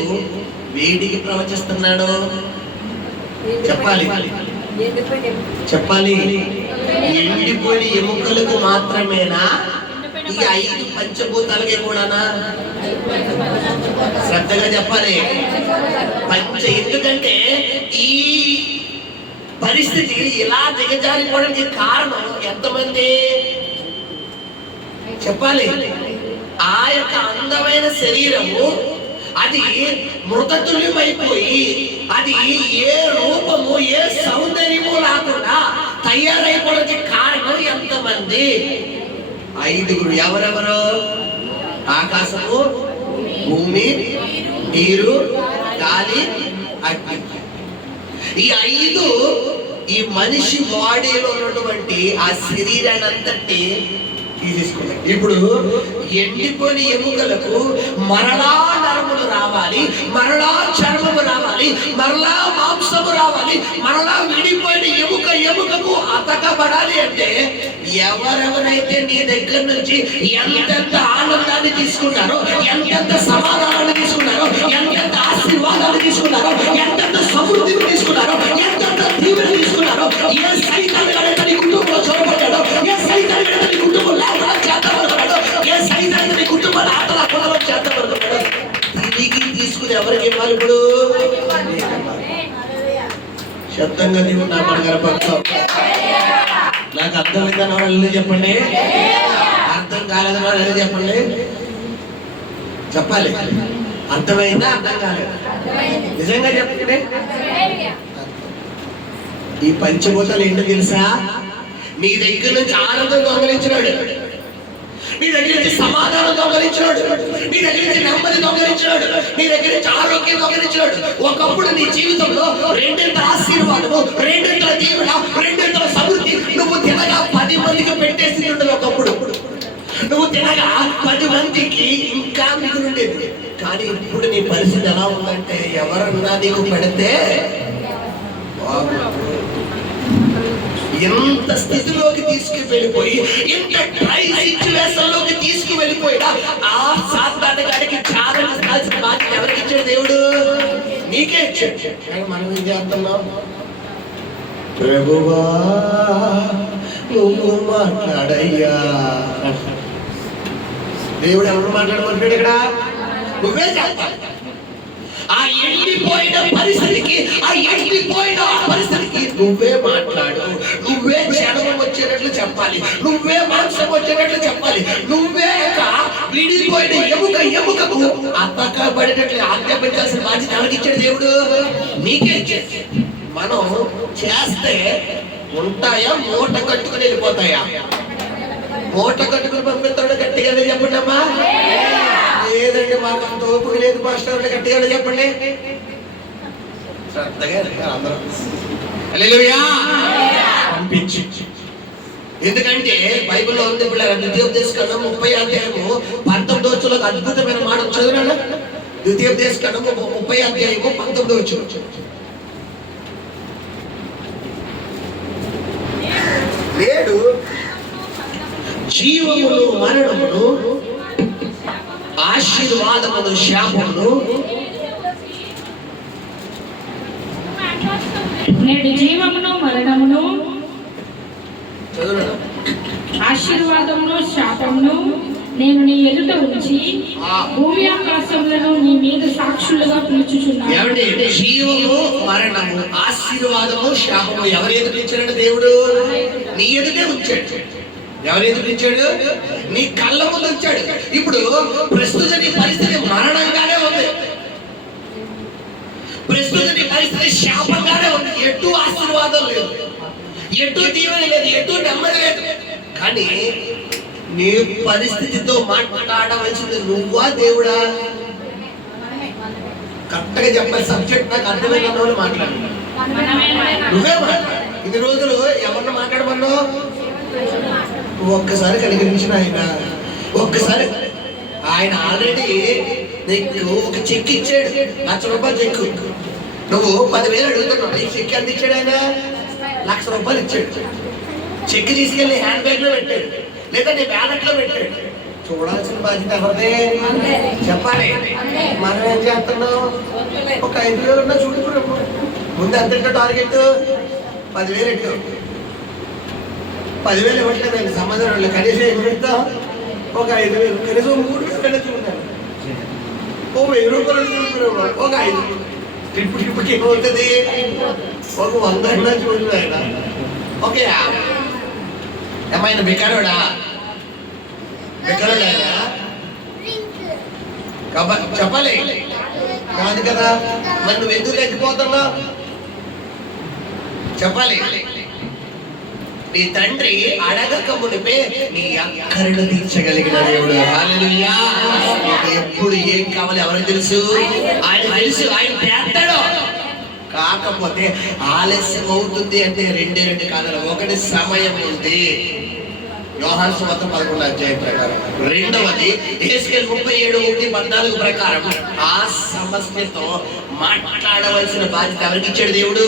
వేడికి ప్రవచిస్తున్నాడు. చెప్పాలి, ఎండిపోయిన ఎముకలకు మాత్రమేనా? ఈ 5 పంచభూతాలకే కూడానా? శ్రద్ధగా చెప్పాలి. ఎందుకంటే ఈ పరిస్థితి ఇలా దిగజారిపోవడానికి కారణం ఎంతమంది? చెప్పాలి. ఆ యొక్క అందమైన శరీరము అది మృతతుల్యమైపోయి, అది ఏ రూపము, ఏ సౌందర్యము రాకుండా తయారైపోవడానికి కారణం ఎంతమంది? 5. ఎవరెవరు? ఆకాశము, భూమి, నీరు, గాలి, అగ్ని. ఈ 5 ఈ మనిషి బాడీలో ఉన్నటువంటి ఆ శరీరాన్ని అంతటి తీసేసుకున్నాయి. ఇప్పుడు ఎండిపోయిన ఎముకలకు మరలా నరములు రావాలి, మరలా చర్మము రావాలి, మరలా మాంసము రావాలి, మరలా విడిపోయిన ఎముకకు అతకబడాలి అంటే ఎవరెవరైతే నీ దగ్గర నుంచి ఎంతెంత ఆనందాన్ని తీసుకున్నారో, ఎంతెంత సమాధానాన్ని తీసుకున్నారో, ఎంతెంత ఆశీర్వాదాన్ని తీసుకున్నారో, ఎంతెంత సమృద్ధిని తీసుకున్నారో, ఎంతెంత దీవెన తీసుకున్నారో, ఏ సైతాన్ని కనుక నీ కుటుంబంలో చొరబడ్డాడో, ఏ సైతాన్ని కనుక నీ కుటుంబంలో చేతబడుతున్నాడో, ఏ సైతాన్ని నీ కుటుంబంలో ఆటల పొలలో చేతబడుతున్నాడో, తిరిగి తీసుకుని ఎవరికి ఇవ్వాలి? ఇప్పుడు శబ్దంగా నీవు నా మనగారు పడతావు. నాకు అర్థమైందని వాళ్ళు చెప్పండి, అర్థం కాలేదని వాళ్ళు చెప్పండి. చెప్పాలి. అర్థమైందా? అర్థం కాలేదు? నిజంగా చెప్పండి. ఈ పంచభూతాలు ఏంటో తెలుసా? నీ దగ్గర నుంచి ఆనందం దొంగలించినాడు, నీ దగ్గర నుంచి సమాధానం దొంగలించినాడు, నీ దగ్గర నుంచి నెమ్మది దొంగలించినాడు, నీ దగ్గర నుంచి ఆరోగ్యం దొంగలించినాడు. ఒకప్పుడు నీ జీవితంలో 2 ఆశీర్వాదము, 2 దీవెన, 2 సమృద్ధి నువ్వు తినగా 10 మందికి పెట్టేసి ఉండదు. ఒకప్పుడు నువ్వు తినగా 10 మందికి ఇంకా మిగిలి ఉండేది. కానీ ఇప్పుడు నీ పరిస్థితి ఎలా ఉందంటే, ఎవరన్నా నీకు పెడితే ఎంత స్థితిలోకి తీసుకువెళ్ళిపోయి, ఇంత ట్రై సిచ్యువేషన్ లోకి తీసుకువెళ్ళిపోయినా ఆ సాతాను గారికి చాలాల్సిన బాధ్యత ఎవరికి ఇచ్చాడు? దేవుడు నీకే ఇచ్చాడు. కానీ మనం ఏం చేస్తున్నాం? ప్రభువా నువ్వు మాట్లాడయ్యా. దేవుడు ఎవరు మాట్లాడమంటాడు? ఇక్కడ నువ్వే చేస్తావు. ఆ ఎండిపోయిన పరిస్థితికి, ఆ ఎండిపోయిన పరిస్థితికి నువ్వే మాట్లాడు. నువ్వే క్షణం వచ్చేటట్లు చెప్పాలి, నువ్వే మాంసం వచ్చేటట్లు చెప్పాలి, నువ్వే విడిపోయిన ఎముకకు అత్తకబడేటట్లు ఆజ్ఞాపించాల్సిన బాధ్యత ఎవరికి ఇచ్చాడు? దేవుడు నీకే ఇచ్చాడు. మనం చేస్తే ఉంటాయా, మూట కట్టుకుని వెళ్ళిపోతాయా? మూట కట్టుకుని పంపిస్తాడు. గట్టిగా చెప్పండి అమ్మా. లేదండి మాకు అంత ఓపిక లేదు పాస్టర్, గట్టిగా చెప్పండి. శ్రద్ధగా అందరూ హల్లెలూయా పంపించి. ఎందుకంటే బైబిల్లో ఉంది, ద్వితీయోపదేశకాండం 30వ అధ్యాయము 19వ వచనంలో అద్భుతమైన మాట చదువునా? ద్వితీయోపదేశకాండం 30వ అధ్యాయము 19వ వచనం. నేడు జీవమును మరణమును, ఆశీర్వాదమును శాపమును, నేడు జీవమును మరణమును, ఆశీర్వాదమును శాపమును నేను నీ ఎదుట ఉంచి భూమి ఆకాశములను నీ మీద సాక్షులుగా పిలుచుచున్నాను. ఏమండి? జీవము మరణము, ఆశీర్వాదము శాపము ఎవరి ఎదుట ఇచ్చాడు? దేవుడు నీ ఎదుటే ఉంచాడు. ఎవరి ఎదుట ఇచ్చాడు? నీ కళ్ళ ముందు ఉంచాడు. ఇప్పుడు ప్రస్తుత నీ పరిస్థితి మరణంగానే ఉంది, ప్రస్తుత నీ పరిస్థితి శాపంగానే ఉంది. ఎటు ఆశీర్వాదం లేదు, ఎటు దీవెన లేదు, ఎటు నెమ్మది లేదు. కానీ నీ పరిస్థితితో మాట్లాడవలసింది నువ్వా దేవుడా? కరెక్ట్గా చెప్పాలి. సబ్జెక్ట్ నాకు అర్థమైన వాళ్ళు మాట్లాడు. నువ్వే మాట్లాడు. ఇన్ని రోజులు ఎవరిని మాట్లాడమన్నావు? ఒక్కసారి కనికరించిన ఆయన, ఒక్కసారి ఆయన ఆల్రెడీ నీకు ఒక చెక్ ఇచ్చాడు, ₹1,00,000 చెక్. నువ్వు 10,000 అడుగుతున్నావు, నీకు చెక్ ఎంత ఇచ్చాడు? ఆయన ₹1,00,000 ఇచ్చాడు. చెక్ తీసుకెళ్లి హ్యాండ్ బ్యాగ్ లో పెట్టాడు, లేదా నీ బ్యాలెట్ లో పెట్టాడు. చూడాల్సిన బాధ్యత ఎవరిదే? చెప్పాలి. మనం ఏం చేస్తున్నాం? ఒక 5,000 ఉన్నా చూడు. ముందు ఎంత టార్గెట్? 10,000 ఎట్టు. 10,000 ఇవ్వట్లేదు సంబంధం లేదు. కనీసం ఏం పెడతాం? ఒక 5,000, కనీసం 3,000 చూడాలి. ఓ ₹1,000 ఒక 5 ట్రిప్కి ఏమవుతుంది? ఒక 100 చూడు ఆయన. ఓకే ఏమైనా బెకారోడా? బెకారోడా ఆయన? చెప్పాలి కాదు కదా. మరి నువ్వు ఎందుకు లేకపోతున్నావు? చెప్పాలి. నీ తండ్రి అడగక మునిపే నీ అక్కరను తీర్చగలిగిన దేవుడు. హల్లెలూయా. ఎప్పుడు ఏం కావాలి ఎవరికి తెలుసు? ఆయన తెలుసు, ఆయన చేస్తాడు. కాకపోతే ఆలస్యం అవుతుంది అంటే 2 కారణాలు. ఒకటి సమయం ఉంది, యోహాను సువార్త 11వ అధ్యాయం ప్రకారం. రెండవది యెహెజ్కేలు 37:14 ప్రకారం ఆ సమస్యతో మాట్లాడవలసిన బాధ్యత ఎవరికి ఇచ్చాడు? దేవుడు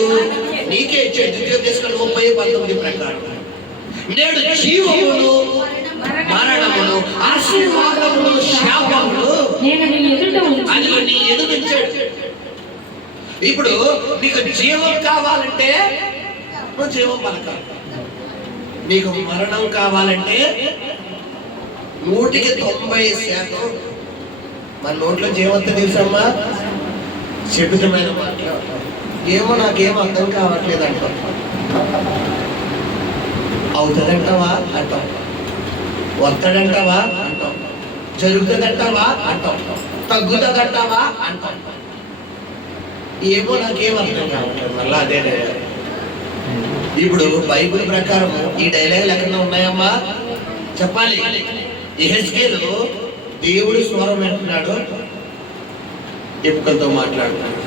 నీకే ఇచ్చాడు. ద్వితీయోపదేశకాండం 30:19 ప్రకారం నేడు జీవమును మరణమును, ఆశీర్వాదమును శాపమును నేను నీ ఎదుట ఉంచి, అది నీ ఎదుట ఇచ్చాడు. ఇప్పుడు నీకు జీవం కావాలంటే నువ్వు జీవం పలకాలి. నీకు మరణం కావాలంటే 100% మన నోట్లో జీవంతో తెలుసమ్మా చెబుతమైన మాటలు. ఏమో నాకేం అర్థం కావట్లేదు అంటాం. అవుతుందంటావా అంటాం, వస్తాడంటావా అంటాం, జరుగుతుందంటావా అంటాం, తగ్గుతుందంటావా అంటాం. ఏమో నాకేం అర్థం కావట్లేదు. మళ్ళీ అదే డైలాగ్. ఇప్పుడు బైబిల్ ప్రకారం ఈ డైలాగులు ఎక్కడ ఉన్నాయమ్మా? చెప్పాలి. యెహెజ్కేలు దేవుడు స్వరం వింటున్నాడు, ఎముకలతో మాట్లాడుతున్నాడు.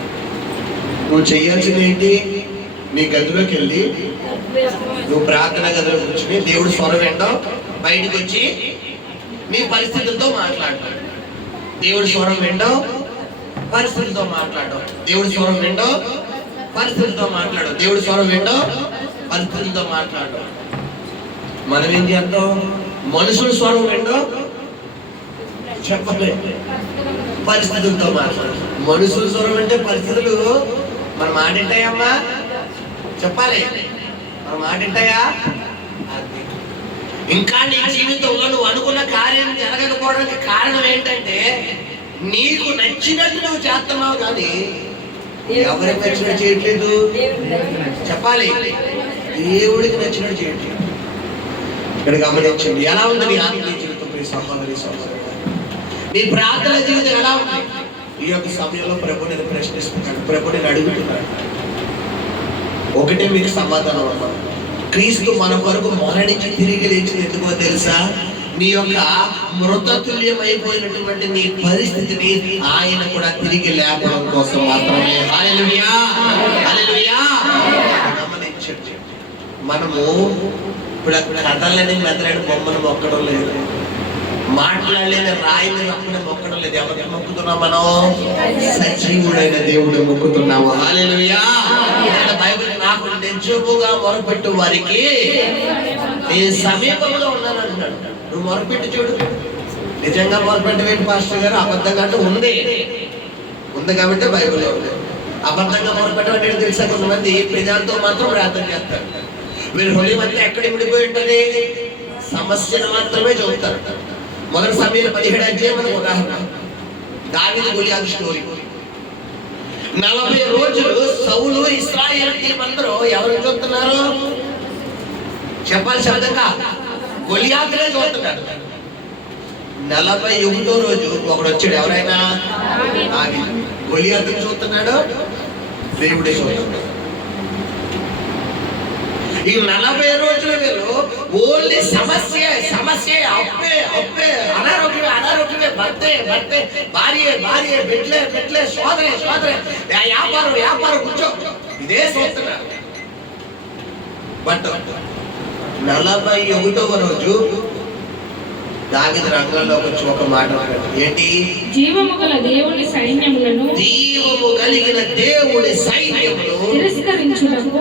నువ్వు చేయాల్సింది ఏంటి? నీ గదిలోకి వెళ్ళి నువ్వు ప్రార్థన గదిలో కూర్చుని దేవుడు స్వరం వింటావు, బయటకు వచ్చి నీ పరిస్థితులతో మాట్లాడతాడు. దేవుడు స్వరం వింటావు, పరిస్థితులతో మాట్లాడవు. దేవుడు స్వరం వింటావు, పరిస్థితులతో మాట్లాడవు. దేవుడు స్వరం వింటావు, పరిస్థితులతో మాట్లాడడం. మనం ఏం చేద్దాం? మనుషుల స్వరం ఏంటో చెప్పలే, పరిస్థితులతో మాట్లాడడం. మనుషుల స్వరం అంటే పరిస్థితులు మన మాట వింటాయమ్మా? చెప్పాలి, మన మాట వింటాయా? ఇంకా నీ జీవితంలో నువ్వు అనుకున్న కార్యం జరగకపోవడానికి కారణం ఏంటంటే నీకు నచ్చినట్టు నువ్వు చేస్తున్నావు, కానీ ఎవరికి నచ్చినట్టు చేయట్లేదు. చెప్పాలి, దేవుడికి నచ్చినట్టు చేయట్లేదు. ఇక్కడ గమనించండి, ఎలా ఉంది నీ ఆత్మీయ జీవితం? ప్రియ సహోదరి సహోదరుడు, నీ ప్రార్థన జీవితం ఎలా ఉంది? ఈ యొక్క సమయంలో ప్రభు నేను ప్రశ్నిస్తున్నాడు, ప్రభు నేను అడుగుతున్నాడు. ఒకటే మీకు సమాధానం అమ్మా, క్రీస్తు మన కొరకు మరణించి తిరిగి లేచింది ఎందుకో తెలుసా? నీ యొక్క మృతతుల్యమైపోయినటువంటి నీ పరిస్థితిని ఆయన కూడా తిరిగి లేపడం కోసం మాత్రమే. హల్లెలూయా, హల్లెలూయా. గమనించండి, మనము ఇప్పుడు కథలని మెదలని బొమ్మను మొక్కడం లేదు, మాట్లాడలేని రాయిని రప్పుని మొక్కడం లేదు. ఎవరికి మొక్కుతున్నాం మనం? సజీవుడైన దేవుడు మొక్కుతున్నాము. హల్లెలూయా. బైబిల్ నాకు నిజముగా మొరపెట్టు వారికి నేను సమీపంలో ఉన్నాను అంటున్నాడు. నువ్వు మొరపెట్టి చూడు. నిజంగా మొరపెట్టవేంటి పాస్టర్ గారు? అబద్ధంగా అంటే ఉంది కాబట్టి బైబిల్లో ఉంది. అబద్ధంగా మొరపెట్టడం తెలుసా? కొంతమంది ప్రజలతో మాత్రం ప్రార్థన చేస్తారు. వీళ్ళు హృదయం అంతా ఎక్కడ విడిపోయి ఉంటుంది? సమస్యను మాత్రమే చెబుతారు. మొదటి సమయంలో 17 అధ్యాయం మనకు ఉదాహరణ. దావీదు గొలియాతు స్టోరీ. 40 రోజులు సౌలు ఇశ్రాయేలు టీం అందరూ ఎవరు చూస్తున్నారు? చెప్పాలి శబ్దంగా, గొలియాతునే చూస్తున్నాడు. 41వ రోజు ఒకడు వచ్చాడు. ఎవరైనా? గొలియాతుని చూస్తున్నాడు, దేవుడే చూస్తున్నాడు. ఈ 40 రోజుల వీళ్ళు ఓన్లీ సమస్య అప్పే అనారోగ్యమే భర్తే భార్య బిడ్డలే సోదరే వ్యాపారం కూర్చో, ఇదే చూస్తున్నారు. బట్ 41వ రోజు దావీదు రంగంలోకి వచ్చి ఒక మాట అన్నాడు. ఏంటి? జీవము కలిగిన దేవుడి సైన్యములను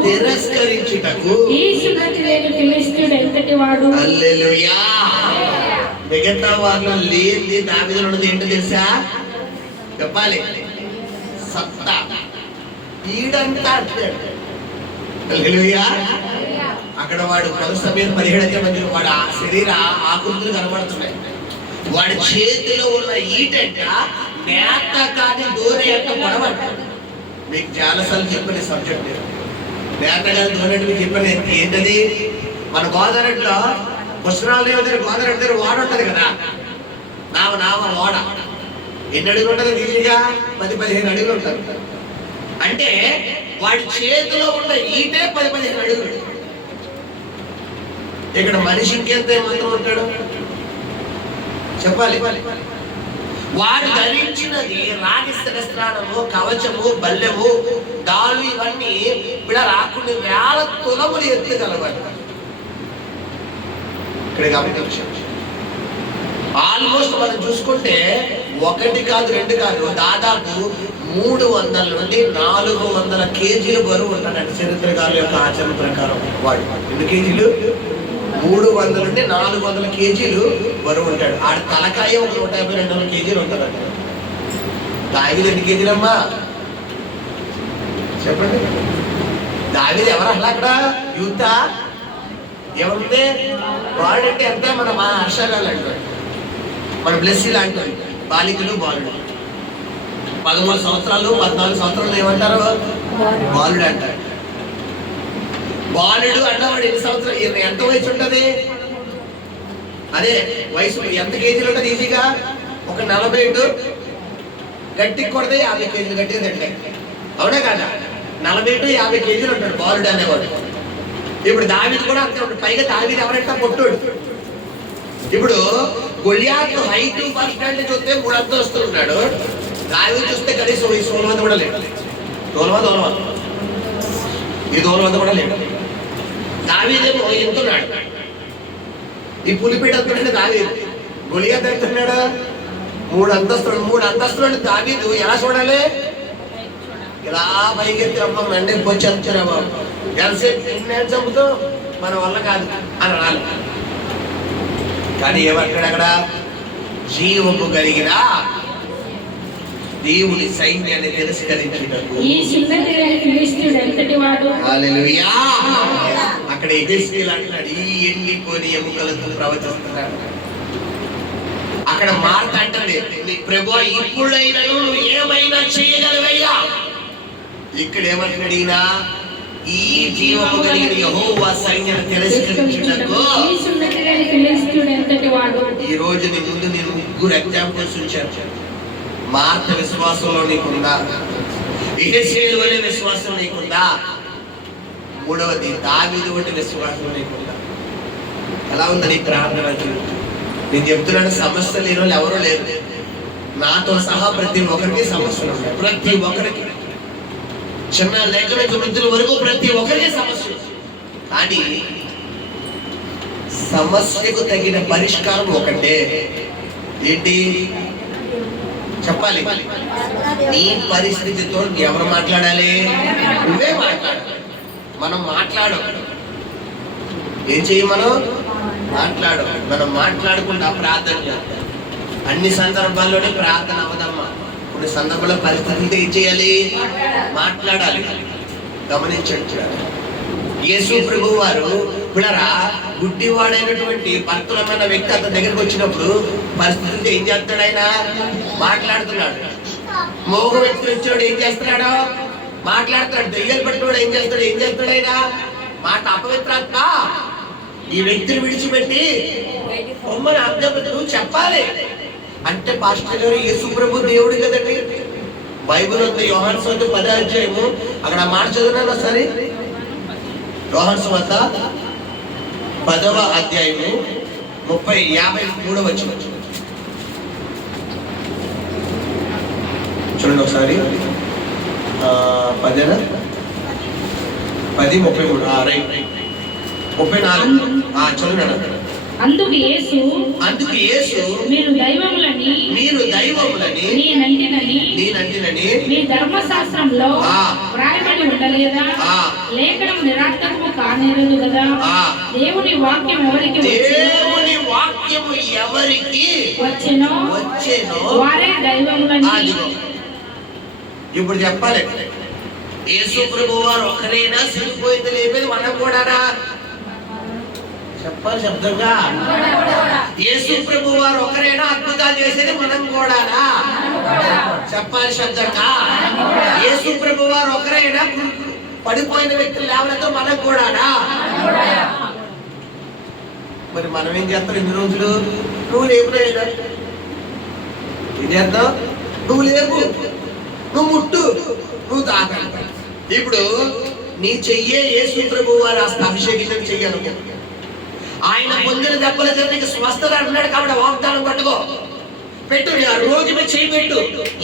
తిరస్కరించుటకు ఈ సున్నతి లేని ఫిలిష్తీయుడు ఎంతటి వాడు. హల్లెలూయా. మిగతా వాళ్ళు లేని దావీదులో ఉన్నది ఏంటో తెలుసా? చెప్పాలి, సత్తా. ఈడంతా హల్లెలూయా. అక్కడ వాడు మొదటి సమయం 17 మంది వాడు ఆ శరీర ఆకృతులు కనబడుతున్నాయి. వాడి చేతిలో ఉన్న ఈటంట నేత కాని దూరే అంట పడవంట. మీకు చాలాసార్లు చెప్పిన సబ్జెక్ట్ నేత కాని దూరే మీకు చెప్పిన ఏంటది? మన గోదావరిలో పుష్కరాలదేవి దగ్గర గోదావరి దగ్గర వాడ ఉంటది కదా, నావ వాడ. ఎన్ని అడుగులు ఉంటుంది? ఈజీగా 10-15 అడుగులు ఉంటుంది. అంటే వాడి చేతిలో ఉన్న ఈటే 10-15 అడుగులు. ఇక్కడ మనిషి ఇంకెంత ఏమాత్రం ఉంటాడు? చెప్పాలి. వాడు ధరించినది రాగి శిరస్త్రాణము, కవచము, బల్లెము, డాలు, ఇవన్నీ ఇలా రాకుండా 1000 తులములు ఎత్తుగలవాడు. ఇక్కడ కాబట్టి ఆల్మోస్ట్ మనం చూసుకుంటే 1 కాదు 2 కాదు, దాదాపు 300 నుండి 400 కేజీలు బరువు ఉంటాడండి చరిత్రకారుల యొక్క ఆచరణ ప్రకారం. వాడు ఎన్ని కేజీలు? 300 నుండి 400 కేజీలు బరువు ఉంటాడు. ఆడ తలకాయ 150-200 కేజీలు ఉంటాడంట. దావీదు ఎన్ని కేజీలమ్మా? చెప్పండి. దావీదు ఎవరు అసలు అక్కడ? యూత ఎవరుంది? వాడంటే ఎంత? మన హర్షగాలు అంటాడు, మన బ్లెస్సీ లాంటి బాలికలు బాలుడు. 13 సంవత్సరాలు 14 సంవత్సరాలు ఏమంటారు? బాలుడు అంటారు. బాలుడు అన్నవాడు ఎన్ని సంవత్సరాలు, ఎంత వయసు ఉంటుంది? అదే వయసు ఎంత కేజీలు ఉంటుంది? ఈజీగా ఒక 40 గట్టి కొడితే 50 కేజీలు గట్టిగా తింటాయి. అవునా కాదా? 40-50 కేజీలు ఉంటాడు బాలుడు అనేవాడు. ఇప్పుడు దావీదు కూడా అంతే ఉంటాడు. పైగా దావీదు ఎవరంటే పొట్టుడు. ఇప్పుడు గొలియాతు హైట్ పర్సనాలిటీ చూస్తే 3 అంతస్తులు ఉన్నాడు. దావీదు చూస్తే కనీసం ఈ 16 మంది కూడా లేడు. 16 ఈ 16 కూడా లేడు. దావీదేమో ఎంతున్నాడు, ఈ పులిపీట అంటున్నాడు దావీదు. గొలియాతు ఎంతున్నాడు? 3 అంతస్తులు. 3 అంతస్తులు దావీదు ఎలా చూడాలి? ఇలా పైకెత్తి అమ్మ మెండే పోయి చంపుతున్నా బాబు, ఎంతసేపు నేను చంపుతూ మన వల్ల కాదు అని అనాలి. కానీ ఏమంటాడు అక్కడ? జీవము కలిగిన దేవుని సైన్యాన్ని తిరస్కరించినట్టు హల్లెలూయా. అక్కడ ఎహెజ్కేలు అంటున్నాడు, ఈ ఎండిపోని ఎముకలతో ప్రవచిస్తున్నాడు. అక్కడ మార్త అంటది, ప్రభువా ఇప్పుడైనా నువ్వు ఏమైనా చేయగలవయ్యా. ఇక్కడ ఏమంటున్నాడు ఈయన? ఈ జీవము కలిగిన యెహోవా సైన్యాన్ని తిరస్కరించినట్టు. ఈ రోజు నీ ముందు నేను 3 ఎగ్జాంపుల్స్ ఉంచాను. మార్త విశ్వాసంలో నీకుందా? ఎహెజ్కేలు వలె విశ్వాసం నీకుందా? మూడవది దావీదు వంటి విశ్వాసం నీకుందా? ఎలా ఉంది నీ ప్రార్థన జీవితం? నేను చెప్తున్నాను, సమస్య లేని వాళ్ళు ఎవరూ లేరు. నాతో సహా ప్రతి ఒక్కరికి సమస్యలు ఉన్నాయి. ప్రతి ఒక్కరికి, చిన్న దగ్గర నుంచి వృద్ధుల వరకు ప్రతి ఒక్కరికి సమస్య. కానీ సమస్యకు తగిన పరిష్కారం ఒకటే. ఏంటి చెప్పాలి? నీ పరిస్థితితో ఎవరు మాట్లాడాలి? నువ్వే మాట్లాడాలి. మనం మాట్లాడం. ఏం చెయ్యి? మనం మాట్లాడు. మనం మాట్లాడకుండా ప్రార్థన చేస్తాం. అన్ని సందర్భాల్లోనే ప్రార్థన అవదమ్మా. కొన్ని సందర్భాల్లో పరిస్థితులతో ఏం చేయాలి? మాట్లాడాలి. గమనించండి, యేసు ప్రభువు వారు పిల్లరా గుడ్డివాడైనటువంటి భక్తులమైన వ్యక్తి అతని దగ్గరికి వచ్చినప్పుడు పరిస్థితులతో ఏం చేస్తాడు? ఆయన మాట్లాడుతున్నాడు. మోగ వ్యక్తి వచ్చాడు, ఏం చేస్తున్నాడు? మాట్లాడతాడు. దెయ్యాలు పట్టుకోడు, ఏం చేస్తాడు? ఆయన మాట అపవిత్రాత్మ ఈ వ్యక్తిని విడిచిపెట్టి బొమ్మని అర్థం చెప్పాలి అంటే పాస్టర్ గారు యేసు ప్రభు దేవుడు కదండి. బైబిల్ ఉంది, యోహాను సువార్త 10వ అధ్యాయము. అక్కడ మాట చదువున్నాను ఒకసారి. యోహాను సువార్త 10వ అధ్యాయము 53వ వచనం చూడండి ఒకసారి. 10:33 రైట్ 34 చూడండి. అందుకు యేసు మీరు దైవములని నేనంటినని మీ ధర్మశాస్త్రంలో వ్రాయబడి ఉండలేదా? లేఖనం నిరార్థకము కానేరదు కదా. దేవుని వాక్యం ఎవరికి వచ్చెనో వారే దైవములని. ఇప్పుడు చెప్పాలి, యేసు ప్రభువు వారు ఒకరైనా సిరిపోయింది లేపేది మనం కూడానా? చెప్పాలి శబ్దంగా. యేసు ప్రభువు వారు ఒకరైనా అద్భుతాలు చేసేది మనం కూడానా? చెప్పాలి శబ్దంగా. యేసు ప్రభువు వారు ఒకరైనా పడిపోయిన వ్యక్తులు లేవడంతో మనం కూడానా? మరి మనం ఏం చేస్తాం? ఇన్ని రోజులు నువ్వు లేపులేదా? ఏం చేద్దాం? నువ్వు లేపు, నువ్వు ముట్టు, నువ్వు తాకంట. ఇప్పుడు నీ చెయ్యే యేసు ప్రభువు వారు అభిషేకించడం చెయ్యాలి. ఆయన పొందిన దెబ్బల చేత స్వస్థత అంటున్నాడు కాబట్టి వాగ్దానం పట్టుకో, పెట్టు. ఆ రోజు మీద చేయి పెట్టు.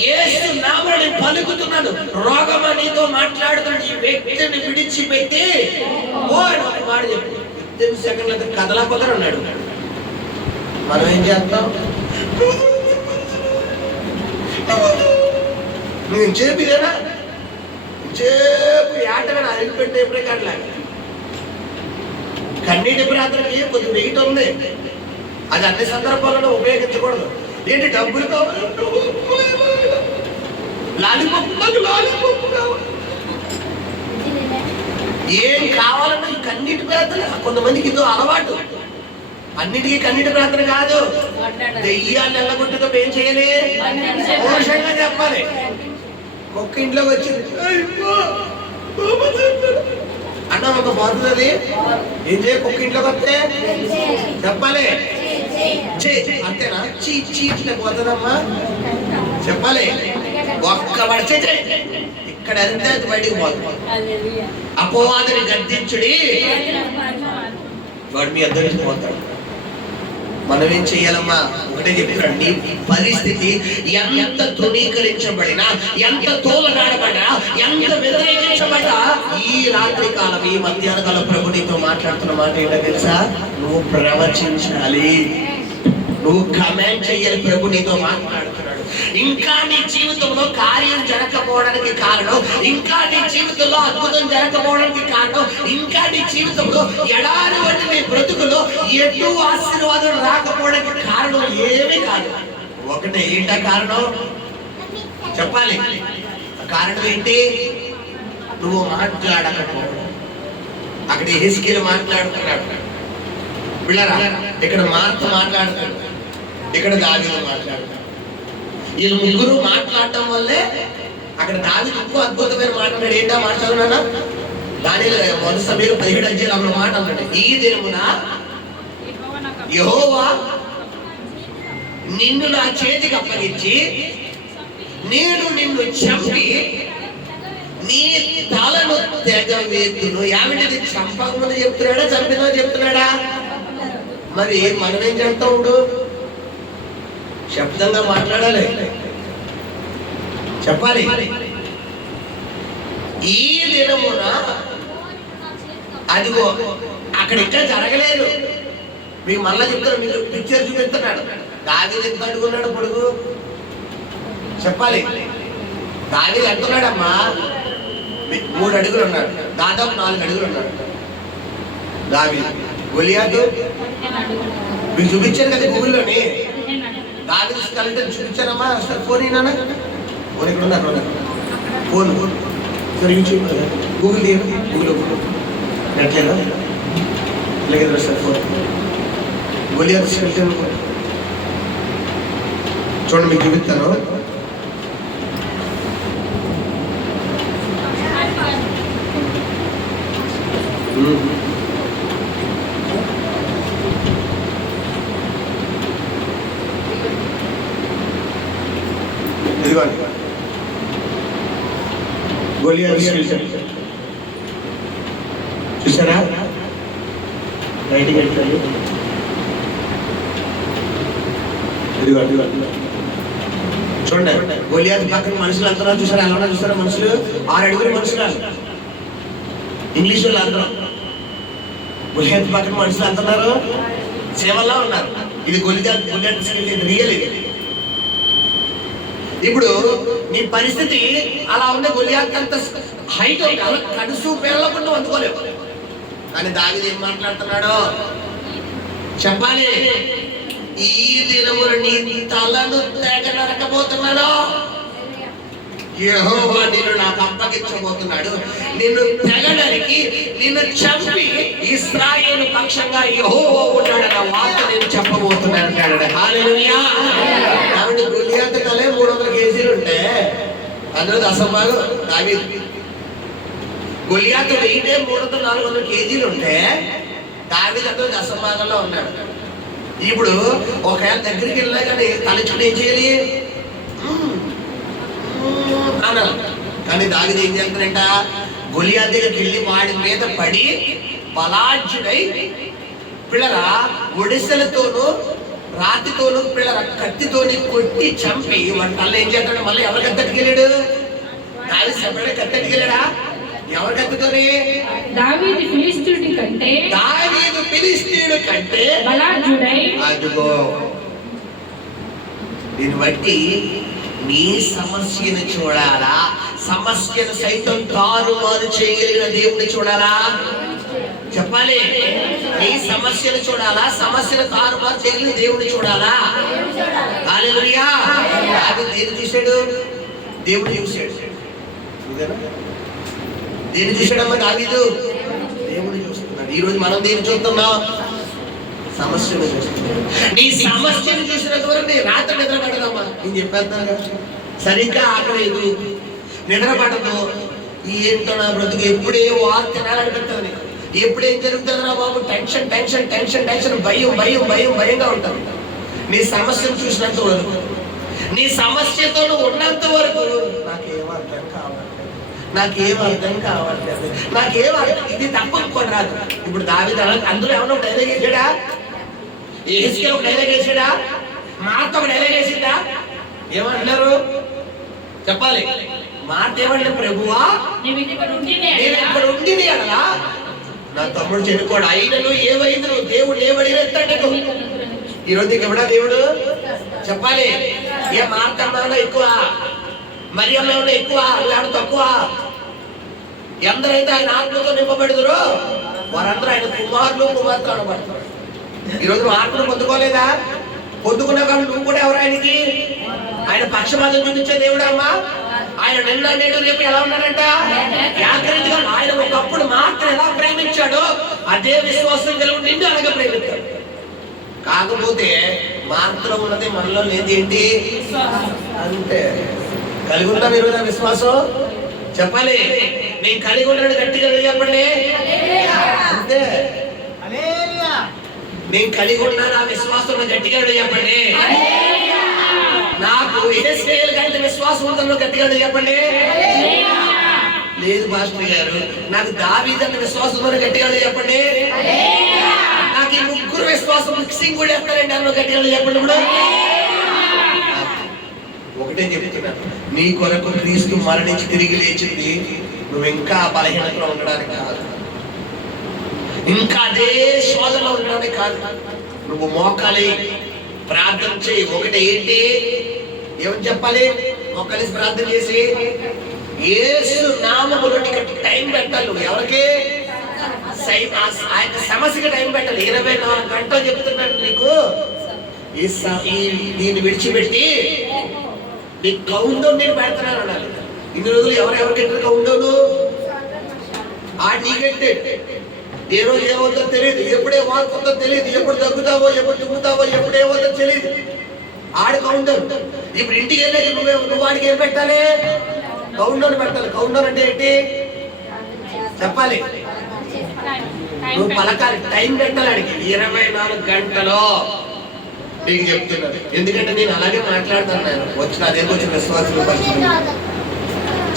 యేసు నామమున పలుకుతున్నాను, రోగమా నీతో మాట్లాడుతున్నాడు, ఈ వ్యక్తిని విడిచిపెట్టి ఓ అని ఒక మాట చెప్పు. 10 సెకండ్లతో కదలకపోతే ఉన్నాడు. మనం ఏం చేస్తాం? నువ్వు చేపిదేనా చేపు ఆటగా అరిగిపెట్టే ఎప్పుడే కాట్లాగా. కన్నీటి ప్రార్థనకి కొద్ది వెయిట్ ఉంది, అది అన్ని సందర్భాలలో ఉపయోగించకూడదు. ఏంటి డబ్బులు కావాలి, లాలిపప్పు కావాలి, ఏం కావాలన్నా ఈ కన్నీటి ప్రార్థన. కొంతమందికి ఇదో అలవాటు. అన్నిటికీ కన్నీటి ప్రార్థన కాదు. దెయ్యాన్ని ఎల్లగొట్టుతో ఏం చేయాలి? పౌరుషంగా చెప్పాలి. ఒక్క ఇంట్లోకి వచ్చింది అన్న ఒక పోతుంది, ఏం చేయ? కుక్క ఇంట్లోకి వస్తే చెప్పాలి అంతేనా? చీట్లే పోతుందమ్మా చెప్పాలి. ఒక్క పడిచే ఇక్కడ అంతే అది బయటికి పోతుంది. అపవాదిని గద్దించుడి, వాడు మీ అందరికి పోతాడు. మనం ఏం చెయ్యాలమ్మా? ఒకటే చెప్తున్నాడు, నీ పరిస్థితి ఎంత తృణీకరించబడినా, ఎంత తోలనాడబడినా, ఎంత వ్యతిరేకించబడినా, ఈ రాత్రి కాలం, ఈ మధ్యాహ్న కాలం ప్రభు నీతో మాట్లాడుతున్న మాట ఏంటో తెలుసా? నువ్వు ప్రవచించాలి. నువ్వు కమెంట్ చెయ్యాలి. ప్రభు నీతో మాట్లాడుతున్నాడు. ఇంకా నీ జీవితంలో కార్యం జరగకపోవడానికి కారణం, ఇంకా నీ జీవితంలో అద్భుతం జరగకపోవడానికి కారణం, ఇంకా నీ జీవితంలో ఎడారి వంటి నీ బ్రతుకులో ఎటు ఆశీర్వాదం రాకపోవడానికి కారణం ఏమీ కాదు. ఒకటే, ఏంట కారణం చెప్పాలి. కారణం ఏంటి? నువ్వు మాట్లాడకపోవడం. అక్కడ హిజ్కియా మాట్లాడుతున్నాడు, పిల్లరా. ఇక్కడ మార్త మాట్లాడుతున్నాడు, ఇక్కడ దావీదు మాట్లాడుతున్నాడు. వీళ్ళు ముగ్గురు మాట్లాడటం వల్లే అక్కడ దావీదు ఇంకో అద్భుతమైన మాట్లాడు. ఏంటా మాట్లాడున్నా? దానిలో మొదటి సమయంలో 17 అధ్యాయంలో మాట అన్నాడు, ఈ దినమున యెహోవా నిన్ను నా చేతికి అప్పగించి నేను నిన్ను చంపి నీ తలను తెగవేతును. ఏమిటి? చంపకముందు చెప్తున్నాడా, చంపినా చెప్తున్నాడా? మరి మనం ఏం చేస్తా ఉండు? శబ్దంగా మాట్లాడాలి, చెప్పాలి. ఈ దినమున అదిగో అక్కడ ఇంకా జరగలేదు. మీకు మళ్ళా చెప్తాను, మీకు పిక్చర్ చూపిస్తున్నాడు. దావీదు ఎంత అడుగున్నాడు పొడుగు చెప్పాలి. దావీదు అంటున్నాడమ్మా 3 అడుగులు ఉన్నాడు, దాదాపు 4 అడుగులు ఉన్నాడు దావీదు. గొలియాతు మీకు చూపించాను కదా గూగుల్లోని. దావీదు స్కెలిటన్ చూపించానమ్మా. సార్ ఫోన్ అయినా ఫోన్ ఇక్కడ ఉన్నారు, ఫోన్ సార్ యూట్యూబ్ గూగుల్ తీయండి, గూగుల్ నెట్లేదా లేదు సార్ ఫోన్. గొలియాతు స్కెలిటన్ చూడండి, మీకు చూపిస్తాను. గొలియాతు స్కెలిటన్ చూసారా? రైటింగ్ ఎట్లేదు. చూడండి, గొలియాతు పక్కన మనుషులు అందరూ చూసారా? ఎలా ఉన్నా చూసారా? మనుషులు 6 అడుగుల మనుషులు, ఇంగ్లీష్ వాళ్ళు అందరూ. గొలియాతు పక్కన మనుషులు అంటున్నారు, సేవల్లో ఉన్నారు. ఇది గొలియాతు స్కెలిటన్ రియల్. ఇది ఇప్పుడు నీ పరిస్థితి అలా ఉంది. గొలియాతు అంత హైట్ కడుసు పేర్లకుండా అందుకోలేవు. కానీ దావీదు ఏం మాట్లాడుతున్నాడో చెప్పాలి. ఈ దినమున నీ తలను తెగ నరకబోతున్నాడు. యెహోవా నిన్ను నాకు అప్పగించబోతున్నాడు. నిన్ను తెగ నరికి నిన్ను చంపి ఇశ్రాయేలు పక్షంగా యెహోవా ఉన్నాడన్న వార్త నేను చెప్పబోతున్నాను అన్నాడు. హల్లెలూయా. కాబట్టి గొలియాతు తలే 300 కేజీలు ఉంటే అందులో దశభాగం దావీదు. గొలియాతు వెయిటే 300-400 కేజీలు ఉంటే దావీదు అందులో దశభాగంలో ఉన్నాడు. ఇప్పుడు ఒకవేళ దగ్గరికి వెళ్ళినా కానీ తలచుకుని ఏం చేయాలి అనాలి. కానీ దావీదు ఏం చేస్తాడంట? గొలియాతు దగ్గరికి వెళ్ళి వాడి మీద పడి బలాఢ్యుడై పిల్లరా ఒడిసెలతోనూ రాతితోనూ పిల్లల కత్తితోని కొట్టి చంపి వాడి తల్ల ఏం చేస్తాడు? మళ్ళీ ఎవరి కత్తెట్టుకు వెళ్ళాడు? దావీదు సెపరేట్ కత్తెట్టుకు వెళ్ళాడా? ఎవరి కత్తితోని? దావీదు ఫిలిష్తీయుడి కంటే బలాఢ్యుడై. అదిగో దీన్ని బట్టి నీ సమస్యను చూడాలా? సమస్యను సైతం తారుమారు చేయగలిగిన దేవుడిని చూడాలా? చెప్పాలి. నీ సమస్యను చూడాలా? సమస్యను తారుమారు చేయగలిగిన దేవుడిని చూడాలా? హల్లెలూయా. దావీదు దేన్ని చూశాడు? దేవుడిని చూశాడు. దేన్ని చూశాడమ్మా దావీదు? దేవుడిని చూస్తున్నాడు. ఈ రోజు మనం దేన్ని చూస్తున్నాం? సమస్యను చూస్తున్నాం. నీ సమస్యను చూసిన దూరం నీ రాత్రి నిద్ర పడదమ్మా. నేను చెప్పేస్తాను సరిగ్గా ఆకలేదు, నిద్ర పడదు. ఏంటో నా బ్రతుకు ఎప్పుడే వార్త తినాలనిపిస్తుంది. ఎప్పుడేం జరుగుతుందిరా బాబు? టెన్షన్ టెన్షన్ టెన్షన్ టెన్షన్, భయం భయం భయం భయంగా ఉంటుంది. నీ సమస్యను చూసినంత వరకు, నీ సమస్యతో ఉన్నంత వరకు నాకేం అర్థం కావట్లేదు, నాకేం అర్థం కావట్లేదు, నాకేం అర్థం. ఇది తప్ప ఇంకోటి రాదు. ఇప్పుడు దావీదు అందులో ఏమన్నా డైలాగ్ వేసాడా? హిజ్కియా ఒక డైలాగ్ వేసాడా? మార్త ఒక డైలాగ్ వేసిందా? ఏమంటున్నారు చెప్పాలి. మాట ఏమంటే, ప్రభువా నేను ఇక్కడ ఉండి కదా నా తమ్ముడు చెప్పుకోడు అయినను ఏమైంది దేవుడు ఏమడిగేస్తాడు ఈరోజు నీకు ఎవడా దేవుడు చెప్పాలి. ఏ మార్తమ్మలో ఎక్కువ, మరియమ్మలో ఎక్కువ, లేడు తక్కువ? ఎందరైతే ఆయన ఆత్మతో నింపబెడుదురో వారందరూ ఆయన కుమారులు కుమార్తెలు అనబడతారు. ఈరోజు నువ్వు ఆత్మను పొందుకోలేదా? పొందుకున్నా కానీ నువ్వు కూడా ఎవరు ఆయనకి? ఆయన పక్షపాతం చూపించే దేవుడు అమ్మా. ఆయన నిన్న నేడు రేపు ఎలా ఉన్నాడంట? ఏకరీతిగా ఆయన ఒకప్పుడు మాత్రం ఎలా ప్రేమించాడో అదే విశ్వాసం కలిగి నిన్ను అలాగే ప్రేమించాడు. కాకపోతే మాత్రం ఉన్నది మనలో లేదు. ఏంటి అంటే కలిగి ఉన్నాం ఈరోజు విశ్వాసం చెప్పాలి. నేను కలిగి ఉన్నాడు గట్టిగా చెప్పండి. అంతే, నేను కలిగి ఉన్నాను ఆ విశ్వాసం గట్టిగా చెప్పండి. నాకు ఇస్రాయేల్ కంటే విశ్వాసం ఉందని గట్టిగా చెప్పండి. లేదు పాస్టర్ గారు, నాకు దావీదు అన్న విశ్వాసం ఉందని గట్టిగా చెప్పండి. నాకు ఈ ముగ్గురు విశ్వాసం మిక్సింగ్ కూడా వేస్తారండి అన్న గట్టిగా చెప్పండి. ఇప్పుడు ఒకటే చెప్తున్నాను, నీ కొరకు క్రీస్తు మరణించి తిరిగి లేచింది నువ్వు ఇంకా బలహీనతలో ఉండడానికి కాదు, ఇంకా అదే శోధనలో ఉండడానికి కాదు. నువ్వు మోకాలి ప్రార్థన చేయి. ఒకటి ఏంటి ఏమని చెప్పాలి? మోకాలి ప్రార్థన చేసి యేసు నామములో నీకు టైం పెట్టాలి. నువ్వు ఎవరికి? ఆయన సమస్యకి టైం పెట్టాలి. 24 గంటలు చెప్తున్నాను నీకు. దీన్ని విడిచిపెట్టి నీ కౌంటౌన్ నేను పెడుతున్నాను అనాలి. ఇన్ని రోజులు ఎవరెవరికి కౌంటౌన్ ఆ నీకంటే ఏ రోజు ఏమవుతుందో తెలియదు, ఎప్పుడే వాడుతుందో తెలియదు, ఎప్పుడు తగ్గుతావో ఎప్పుడు తుమ్ముతావో ఎప్పుడు ఏమవుతుందో తెలియదు. ఆడు కౌంటౌన్. ఇప్పుడు ఇంటికి వెళ్ళేది నువ్వు వాడికి ఏం పెట్టాలి? కౌంటౌన్ పెట్టాలి. కౌంటౌన్ అంటే ఏంటి చెప్పాలి? నువ్వు పలకాలి, టైం పెట్టాలి ఆడికి. 24 గంటలో నీకు చెప్తున్నాను. ఎందుకంటే నేను అలాగే మాట్లాడుతున్నాను. వచ్చిన అదే వచ్చిన విశ్వాసం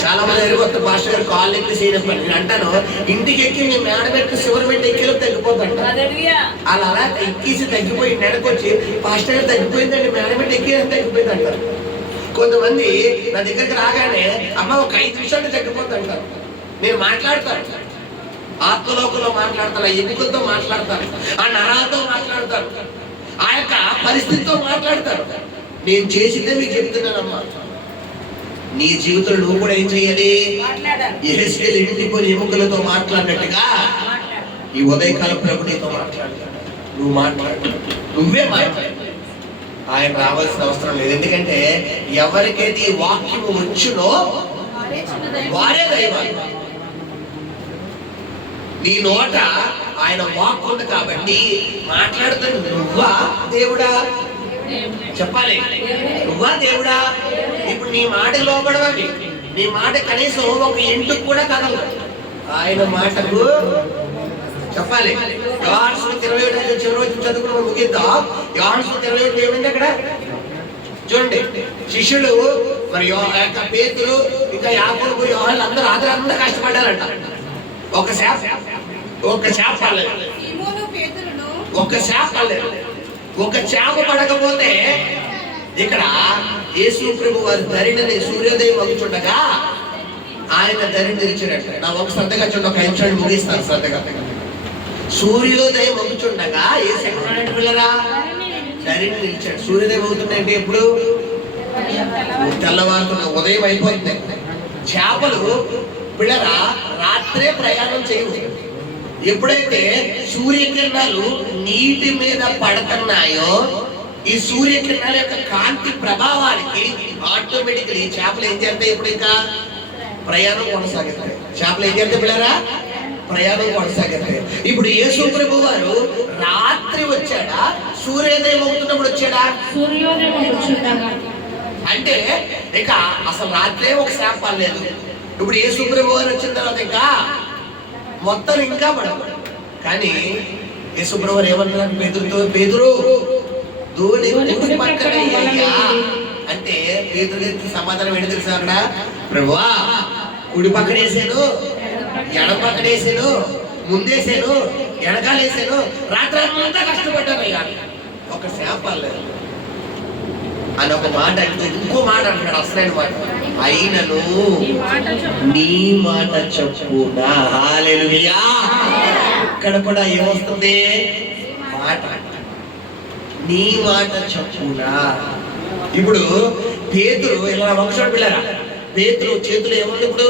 చాలా మంది ఎరుగుతా భాష గారు కాల్ ఎక్కి చేయడం. నేను అంటాను, ఇంటికి ఎక్కి నేను మేడ పెట్టి చివరి పెట్టి ఎక్కిలో తగ్గిపోతాను. అలా అలా ఎక్కిసి తగ్గిపోయి నెడకొచ్చి పాస్టర్ గారు తగ్గిపోయిందండి, మేడ పెట్టి ఎక్కి తగ్గిపోయింది అంటారు. కొంతమంది నా దగ్గరికి రాగానే అమ్మ ఒక 5 నిమిషాలు తగ్గిపోతుంది అంటారు. నేను మాట్లాడతాను, ఆత్మలోకంలో మాట్లాడతాను, ఎన్నికలతో మాట్లాడతాను, ఆ నరాలతో మాట్లాడతాను, ఆ యొక్క పరిస్థితితో మాట్లాడతాను. నేను చేసిందే మీకు చెప్తున్నానమ్మా. నీ జీవితంలో నువ్వు కూడా ఏం చేయాలి? యెహెజ్కేలు ఎండిపోయిన ఎముకలతో మాట్లాడినట్టుగా ఈ ఉదయకాల ప్రభు నీతో మాట్లాడతాడు. నువ్వు మాట్లాడు, నువ్వే మాట్లాడు. ఆయన రావాల్సిన అవసరం లేదు. ఎందుకంటే ఎవరికైతే ఈ వాక్యము వచ్చునో వారే దైవాలు. నీ నోట ఆయన వాక్ ఉంది కాబట్టి మాట్లాడుతాడు. నువ్వా దేవుడా చెప్పాలి? నువ్వా దేవుడా? ఇప్పుడు నీ మాట లోపడవాలి. నీ మాట కనీసం ఒక ఇంటికి కూడా కదలదు. ఆయన మాటకు చెప్పాలి. యోహాను 27 చివరి వచ్చి చదువుకుని ముగిద్దాం. యోహాను 27 ఏమైంది అక్కడ చూడండి. శిష్యులు మరి పేతురు ఇంకా యాకోబు యోహాను అందరూ ఆదరంగా కష్టపడ్డారంట. ఒక చేప పడలేదు, ఒక చేప పడకపోతే ఇక్కడ యేసు ప్రభు వారి ధరిని సూర్యోదయం అవుతుండగా ఆయన ధరిని నిలిచినట్టు. నా ఒక శ్రద్ధగా చూడండి, ఒక 5 నిమిషాలు ముగిస్తాను శ్రద్ధగా. సూర్యోదయం అవుతుండగా యేసు ఎక్కడున్నాడు పిల్లరా? ధరిని నిలిచాడు. సూర్యోదయం అవుతుందంటే ఎప్పుడు? తెల్లవారుతున్న ఉదయం అయిపోతుంది. చేపలు పిల్లరా రాత్రే ప్రయాణం చేయవు. ఎప్పుడైతే సూర్యకిరణాలు నీటి మీద పడుతున్నాయో ఈ సూర్యకిరణాల యొక్క కాంతి ప్రభావానికి ఆటోమేటిక్లీ చేపలు ఏం చేస్తాయి? ఇప్పుడు ఇంకా ప్రయాణం కొనసాగిస్తాయి. చేపలు ఏం చేస్తాయి పిల్లరా? ప్రయాణం కొనసాగిస్తాయి. ఇప్పుడు యేసు ప్రభు వారు రాత్రి వచ్చాడా? సూర్యోదయం అవుతున్నప్పుడు వచ్చాడా? అంటే ఇక అసలు రాత్రే ఒక చేప లేదు. ఇప్పుడు యేసు ప్రభు వారు వచ్చిన తర్వాత ఇంకా మొత్తం ఇంకా పడదు. కానీ యేసు ప్రభు వారు ఏమంటున్నారు పేతురుతో? పేతురు దోణి కుడి పక్కన అయ్యా అంటే పేతురు సమాధానం ఏంటి తెలుసా? అక్కడ ప్రభువా కుడి పక్కన వేసాను, ఎడ పక్కన వేసాను, ముందేసాను, వెనకాల వేసాను, రాత్రి అంతా కష్టపడ్డాను అయ్యా, ఒక చేప లేదు అని ఒక మాట అంటే ఇంకో మాట అంటాడు. అసలైన మాట, అయినను నీ మాట చెప్పునా. హల్లెలూయా. ఇక్కడ కూడా ఏమొస్తుంది? మాట. నీ మాట చెప్పునా. ఇప్పుడు పేతురు ఇలా ఒకసారి పిల్లరా, పేతురు చేతులు ఏముంది? ఇప్పుడు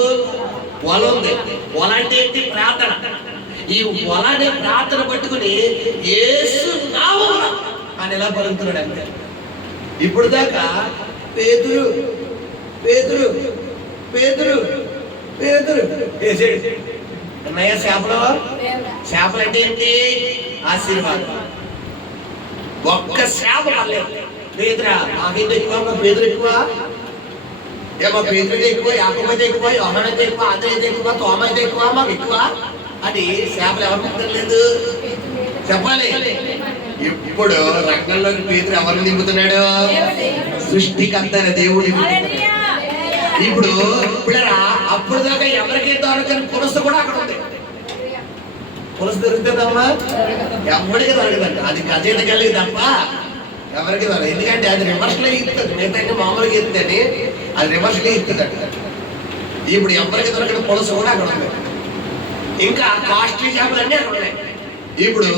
వల ఉంది. వల అంటే ఏంటి? ప్రార్థన. ఈ వల అనే ప్రార్థన పట్టుకుని యేసు నామమున అని ఎలా పలుకుతున్నాడు అంటే, ఇప్పుడు దాకా పేతురు పేతురు పేతురు పేతురు వేసాడు. అన్నయ్య చేపలు, చేపలు అంటే ఏంటి? ఆశీర్వాదం. ఒక్క చేప పర్లేదు. పేతురా మాకేంటి ఎక్కువ? మా పేతురు ఎక్కువ, మా పేతురు ఎక్కువ, యాకోబు అయితే ఎక్కువ, యోహాను అయితే ఎక్కువ, ఆంద్రేయ అయితే ఎక్కువ, తోమ అయితే ఎక్కువ, మాకు ఎక్కువ అని చేపలు ఎవరు నింపలేదు? చెప్పాలి. ఇప్పుడు రంగంలోకి పేతురు ఎవరు నింపుతున్నాడు? సృష్టికర్త అయిన దేవుడి. ఇప్పుడు పిల్లరా, అప్పుడు దాకా ఎవరికి దొరకని పులస కూడా అక్కడ ఉంది. పులస దొరుకుతుందమ్మా? ఎవరికి దొరకదంట. అది గజేత కలిగి తప్ప ఎవరికి దొరకదు. ఎందుకంటే అది రివర్స్ లో ఇస్తుంది. మిగతా మామూలుగా ఇస్తుంది, అది రివర్స్ లో ఇస్తుందట. ఇప్పుడు ఎవరికి దొరకని పులస కూడా అక్కడ ఉంది. ఇంకా కాస్ట్లీ చేపలు అన్నీ అక్కడ ఉన్నాయి. ఇప్పుడు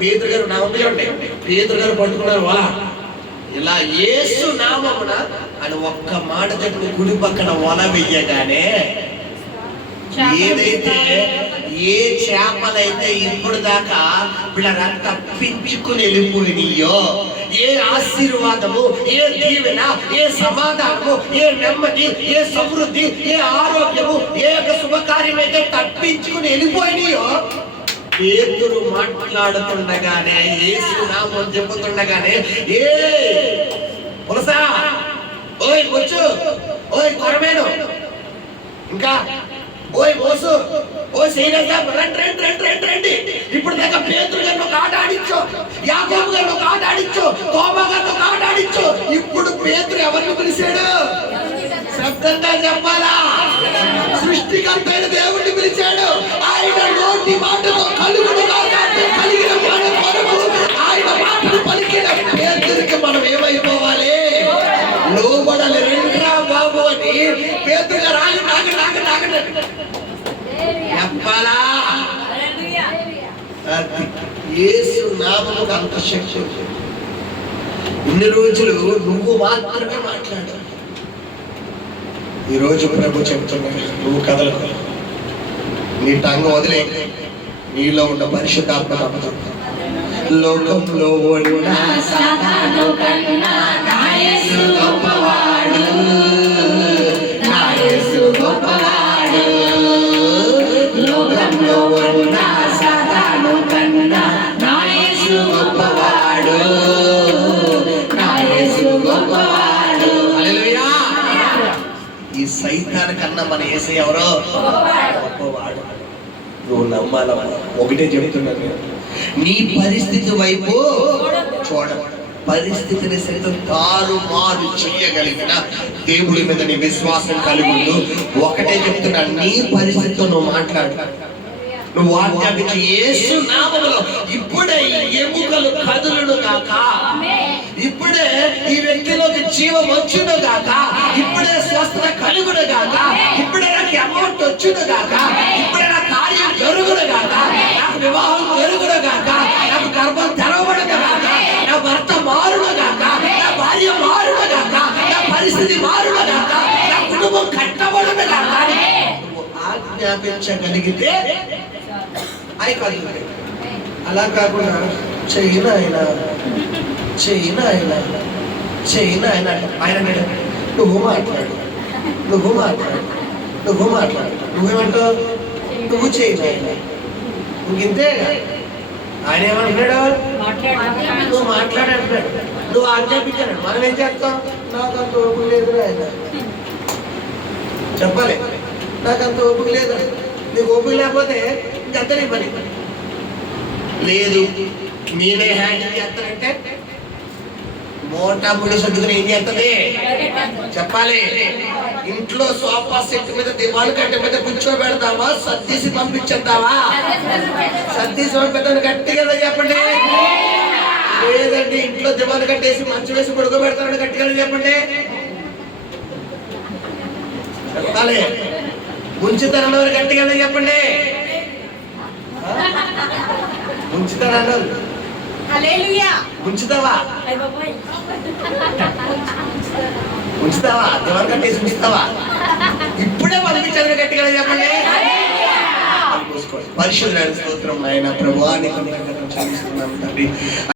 పేతురు గారు నా ఉంది ఉంటాయి. పేతురు గారు పట్టుకున్నారు వల. ఇలా యేసు నామమున అని ఒక్క మాట చెప్పి గుడి పక్కన వల వెయ్యగానే ఏదైతే ఏ చేపలైతే ఇప్పుడు దాకా వీళ్ళ తప్పించుకుని వెళ్ళిపోయినాయో, ఏ ఆశీర్వాదము, ఏ దీవెన, ఏ సమాధానము, ఏ నెమ్మది, ఏ సమృద్ధి, ఏ ఆరోగ్యము, ఏ శుభకార్యం అయితే తప్పించుకుని వెళ్ళిపోయినాయో, పేతురు మాట్లాడుతుండగానే, యేసు నామం చెప్పుతుండగానే, ఏ పులసా, ఓయ్ వచ్చు, ఓయ్ కొరమేను, ఇంకా ఓయ్ మోసు, ఓ సైనిక, రండి రండి రండి రండి రండి. ఇప్పుడు దాకా పేతురు గారిని ఒక ఆట ఆడించు, యాకోబు గారిని ఒక ఆట ఆడించు, తోమా గారిని ఒక ఆట ఆడించు. ఇప్పుడు పేతురు ఎవరిని పిలిచాడు? శబ్దంగా చెప్పాలా? సృష్టికర్త అయిన దేవుడిని పిలిచాడు. ఆయన నోటి మాటతో కలుగును గాక కలిగిన మన కొరకు ఆయన మాటలు పలికిన పేతురుకి మనం ఏమైపోవాలి? లోబడాలి. రెండ్రా బాబు అని పేతురుగా రాగి నాగ నాగ నాగ చెప్పాలా? యేసు నామముకు అంత శక్తి ఉంది. ఇన్ని రోజులు నువ్వు మాత్రమే మాట్లాడు. ఈరోజు ప్రభు చెప్తున్నాడు, నువ్వు కదలకు, నీ టంగ వదిలే, నీలో ఉన్న పరిశుద్ధాత్మ నమ్మకం. లోకంలో ఉన్న సాతాను కన్నా నా యేసు గొప్పవాడు, నా యేసు గొప్పవాడు. లోకంలో ఉన్న సాతాను కన్నా నా యేసు గొప్పవాడు, నా యేసు గొప్పవాడు. హల్లెలూయా. ఈ సైతాన్ కన్నా మన యేసు ఎవరో గొప్పవాడు. నువ్వు నమ్మాలమ్మా. ఒకటే చెబుతున్నాను, నీ పరిస్థితి వైపు చూడ. పరిస్థితిని సైతం తారుమారు చేయగలిగిన దేవుడి మీద నీ విశ్వాసం కలిగి ఉండు. ఒకటే చెప్తున్నాను, నీ పరిస్థితితో నువ్వు మాట్లాడు. నువ్వు ఆజ్ఞాపించి యేసు నామములో ఇప్పుడే ఎముకలు కదులును గాక, ఇప్పుడే ఈ వ్యక్తిలోకి జీవం వచ్చును గాక, ఇప్పుడే స్వస్థత కలుగును గాక, ఇప్పుడే నాకు అమౌంట్ వచ్చును గాక, ఇప్పుడే నా కార్యం జరుగును గాక, నాకు వివాహం జరుగును గాక, నాకు గర్భం తెరవబడును గాక, నా భర్త మారును గాక, నా భార్య మారును గాక, నా పరిస్థితి మారును గాక, నా కుటుంబం కట్టబడును గాక. నువ్వు ఆజ్ఞాపించగలిగితే అయి కాదు. అలా కాకుండా చైనా అయినా చైనా అయినా చైనా అయినా ఆయన నువ్వు మాట్లాడు, నువ్వు మాట్లాడు, నువ్వు మాట్లాడు. నువ్వేమంటావు? నువ్వు చైనా అయినా ఇంతే. ఆయన ఏమంటున్నాడు? నువ్వు మాట్లాడంటున్నాడు, నువ్వు ఆజ్ఞాపించాడు. మనం ఏం చేస్తాం? నాకు అంత ఓపిక లేదు ఆయన చెప్పాలి. నాకు అంత ఓపిక లేదు. నీకు ఓపిక లేకపోతే ఇంకంతా నీ పని లేదు. నేనే హ్యాండిల్ చేస్తానంటే మోటా ముడి సర్దుకుని ఏం చేస్తుంది చెప్పాలి. ఇంట్లో సోఫా సెట్ మీద దివాళి కట్ట మీద కూర్చోబెడతావా, సర్దీసి పంపించేద్దావా? సర్దీసి పంపిద్దామని గట్టిగా చెప్పండి. లేదండి ఇంట్లో దివాళి కట్టేసి మంచం వేసి పడుకోబెడతానని గట్టిగా చెప్పండి. చెప్పాలి. ఉంచుతారన్న గట్టిగా చెప్పండి. ఉంచుతారన్నారు ఉంచుతావా ఉంచుతావా దేవుని కట్టేసి ఉంచుతావా? ఇప్పుడే పంపించారు గట్టిగా చెప్పండి. పరిశుద్ధ స్తోత్రం నాయన ప్రభువా, నీకు చెల్లిస్తున్నాను తండ్రి.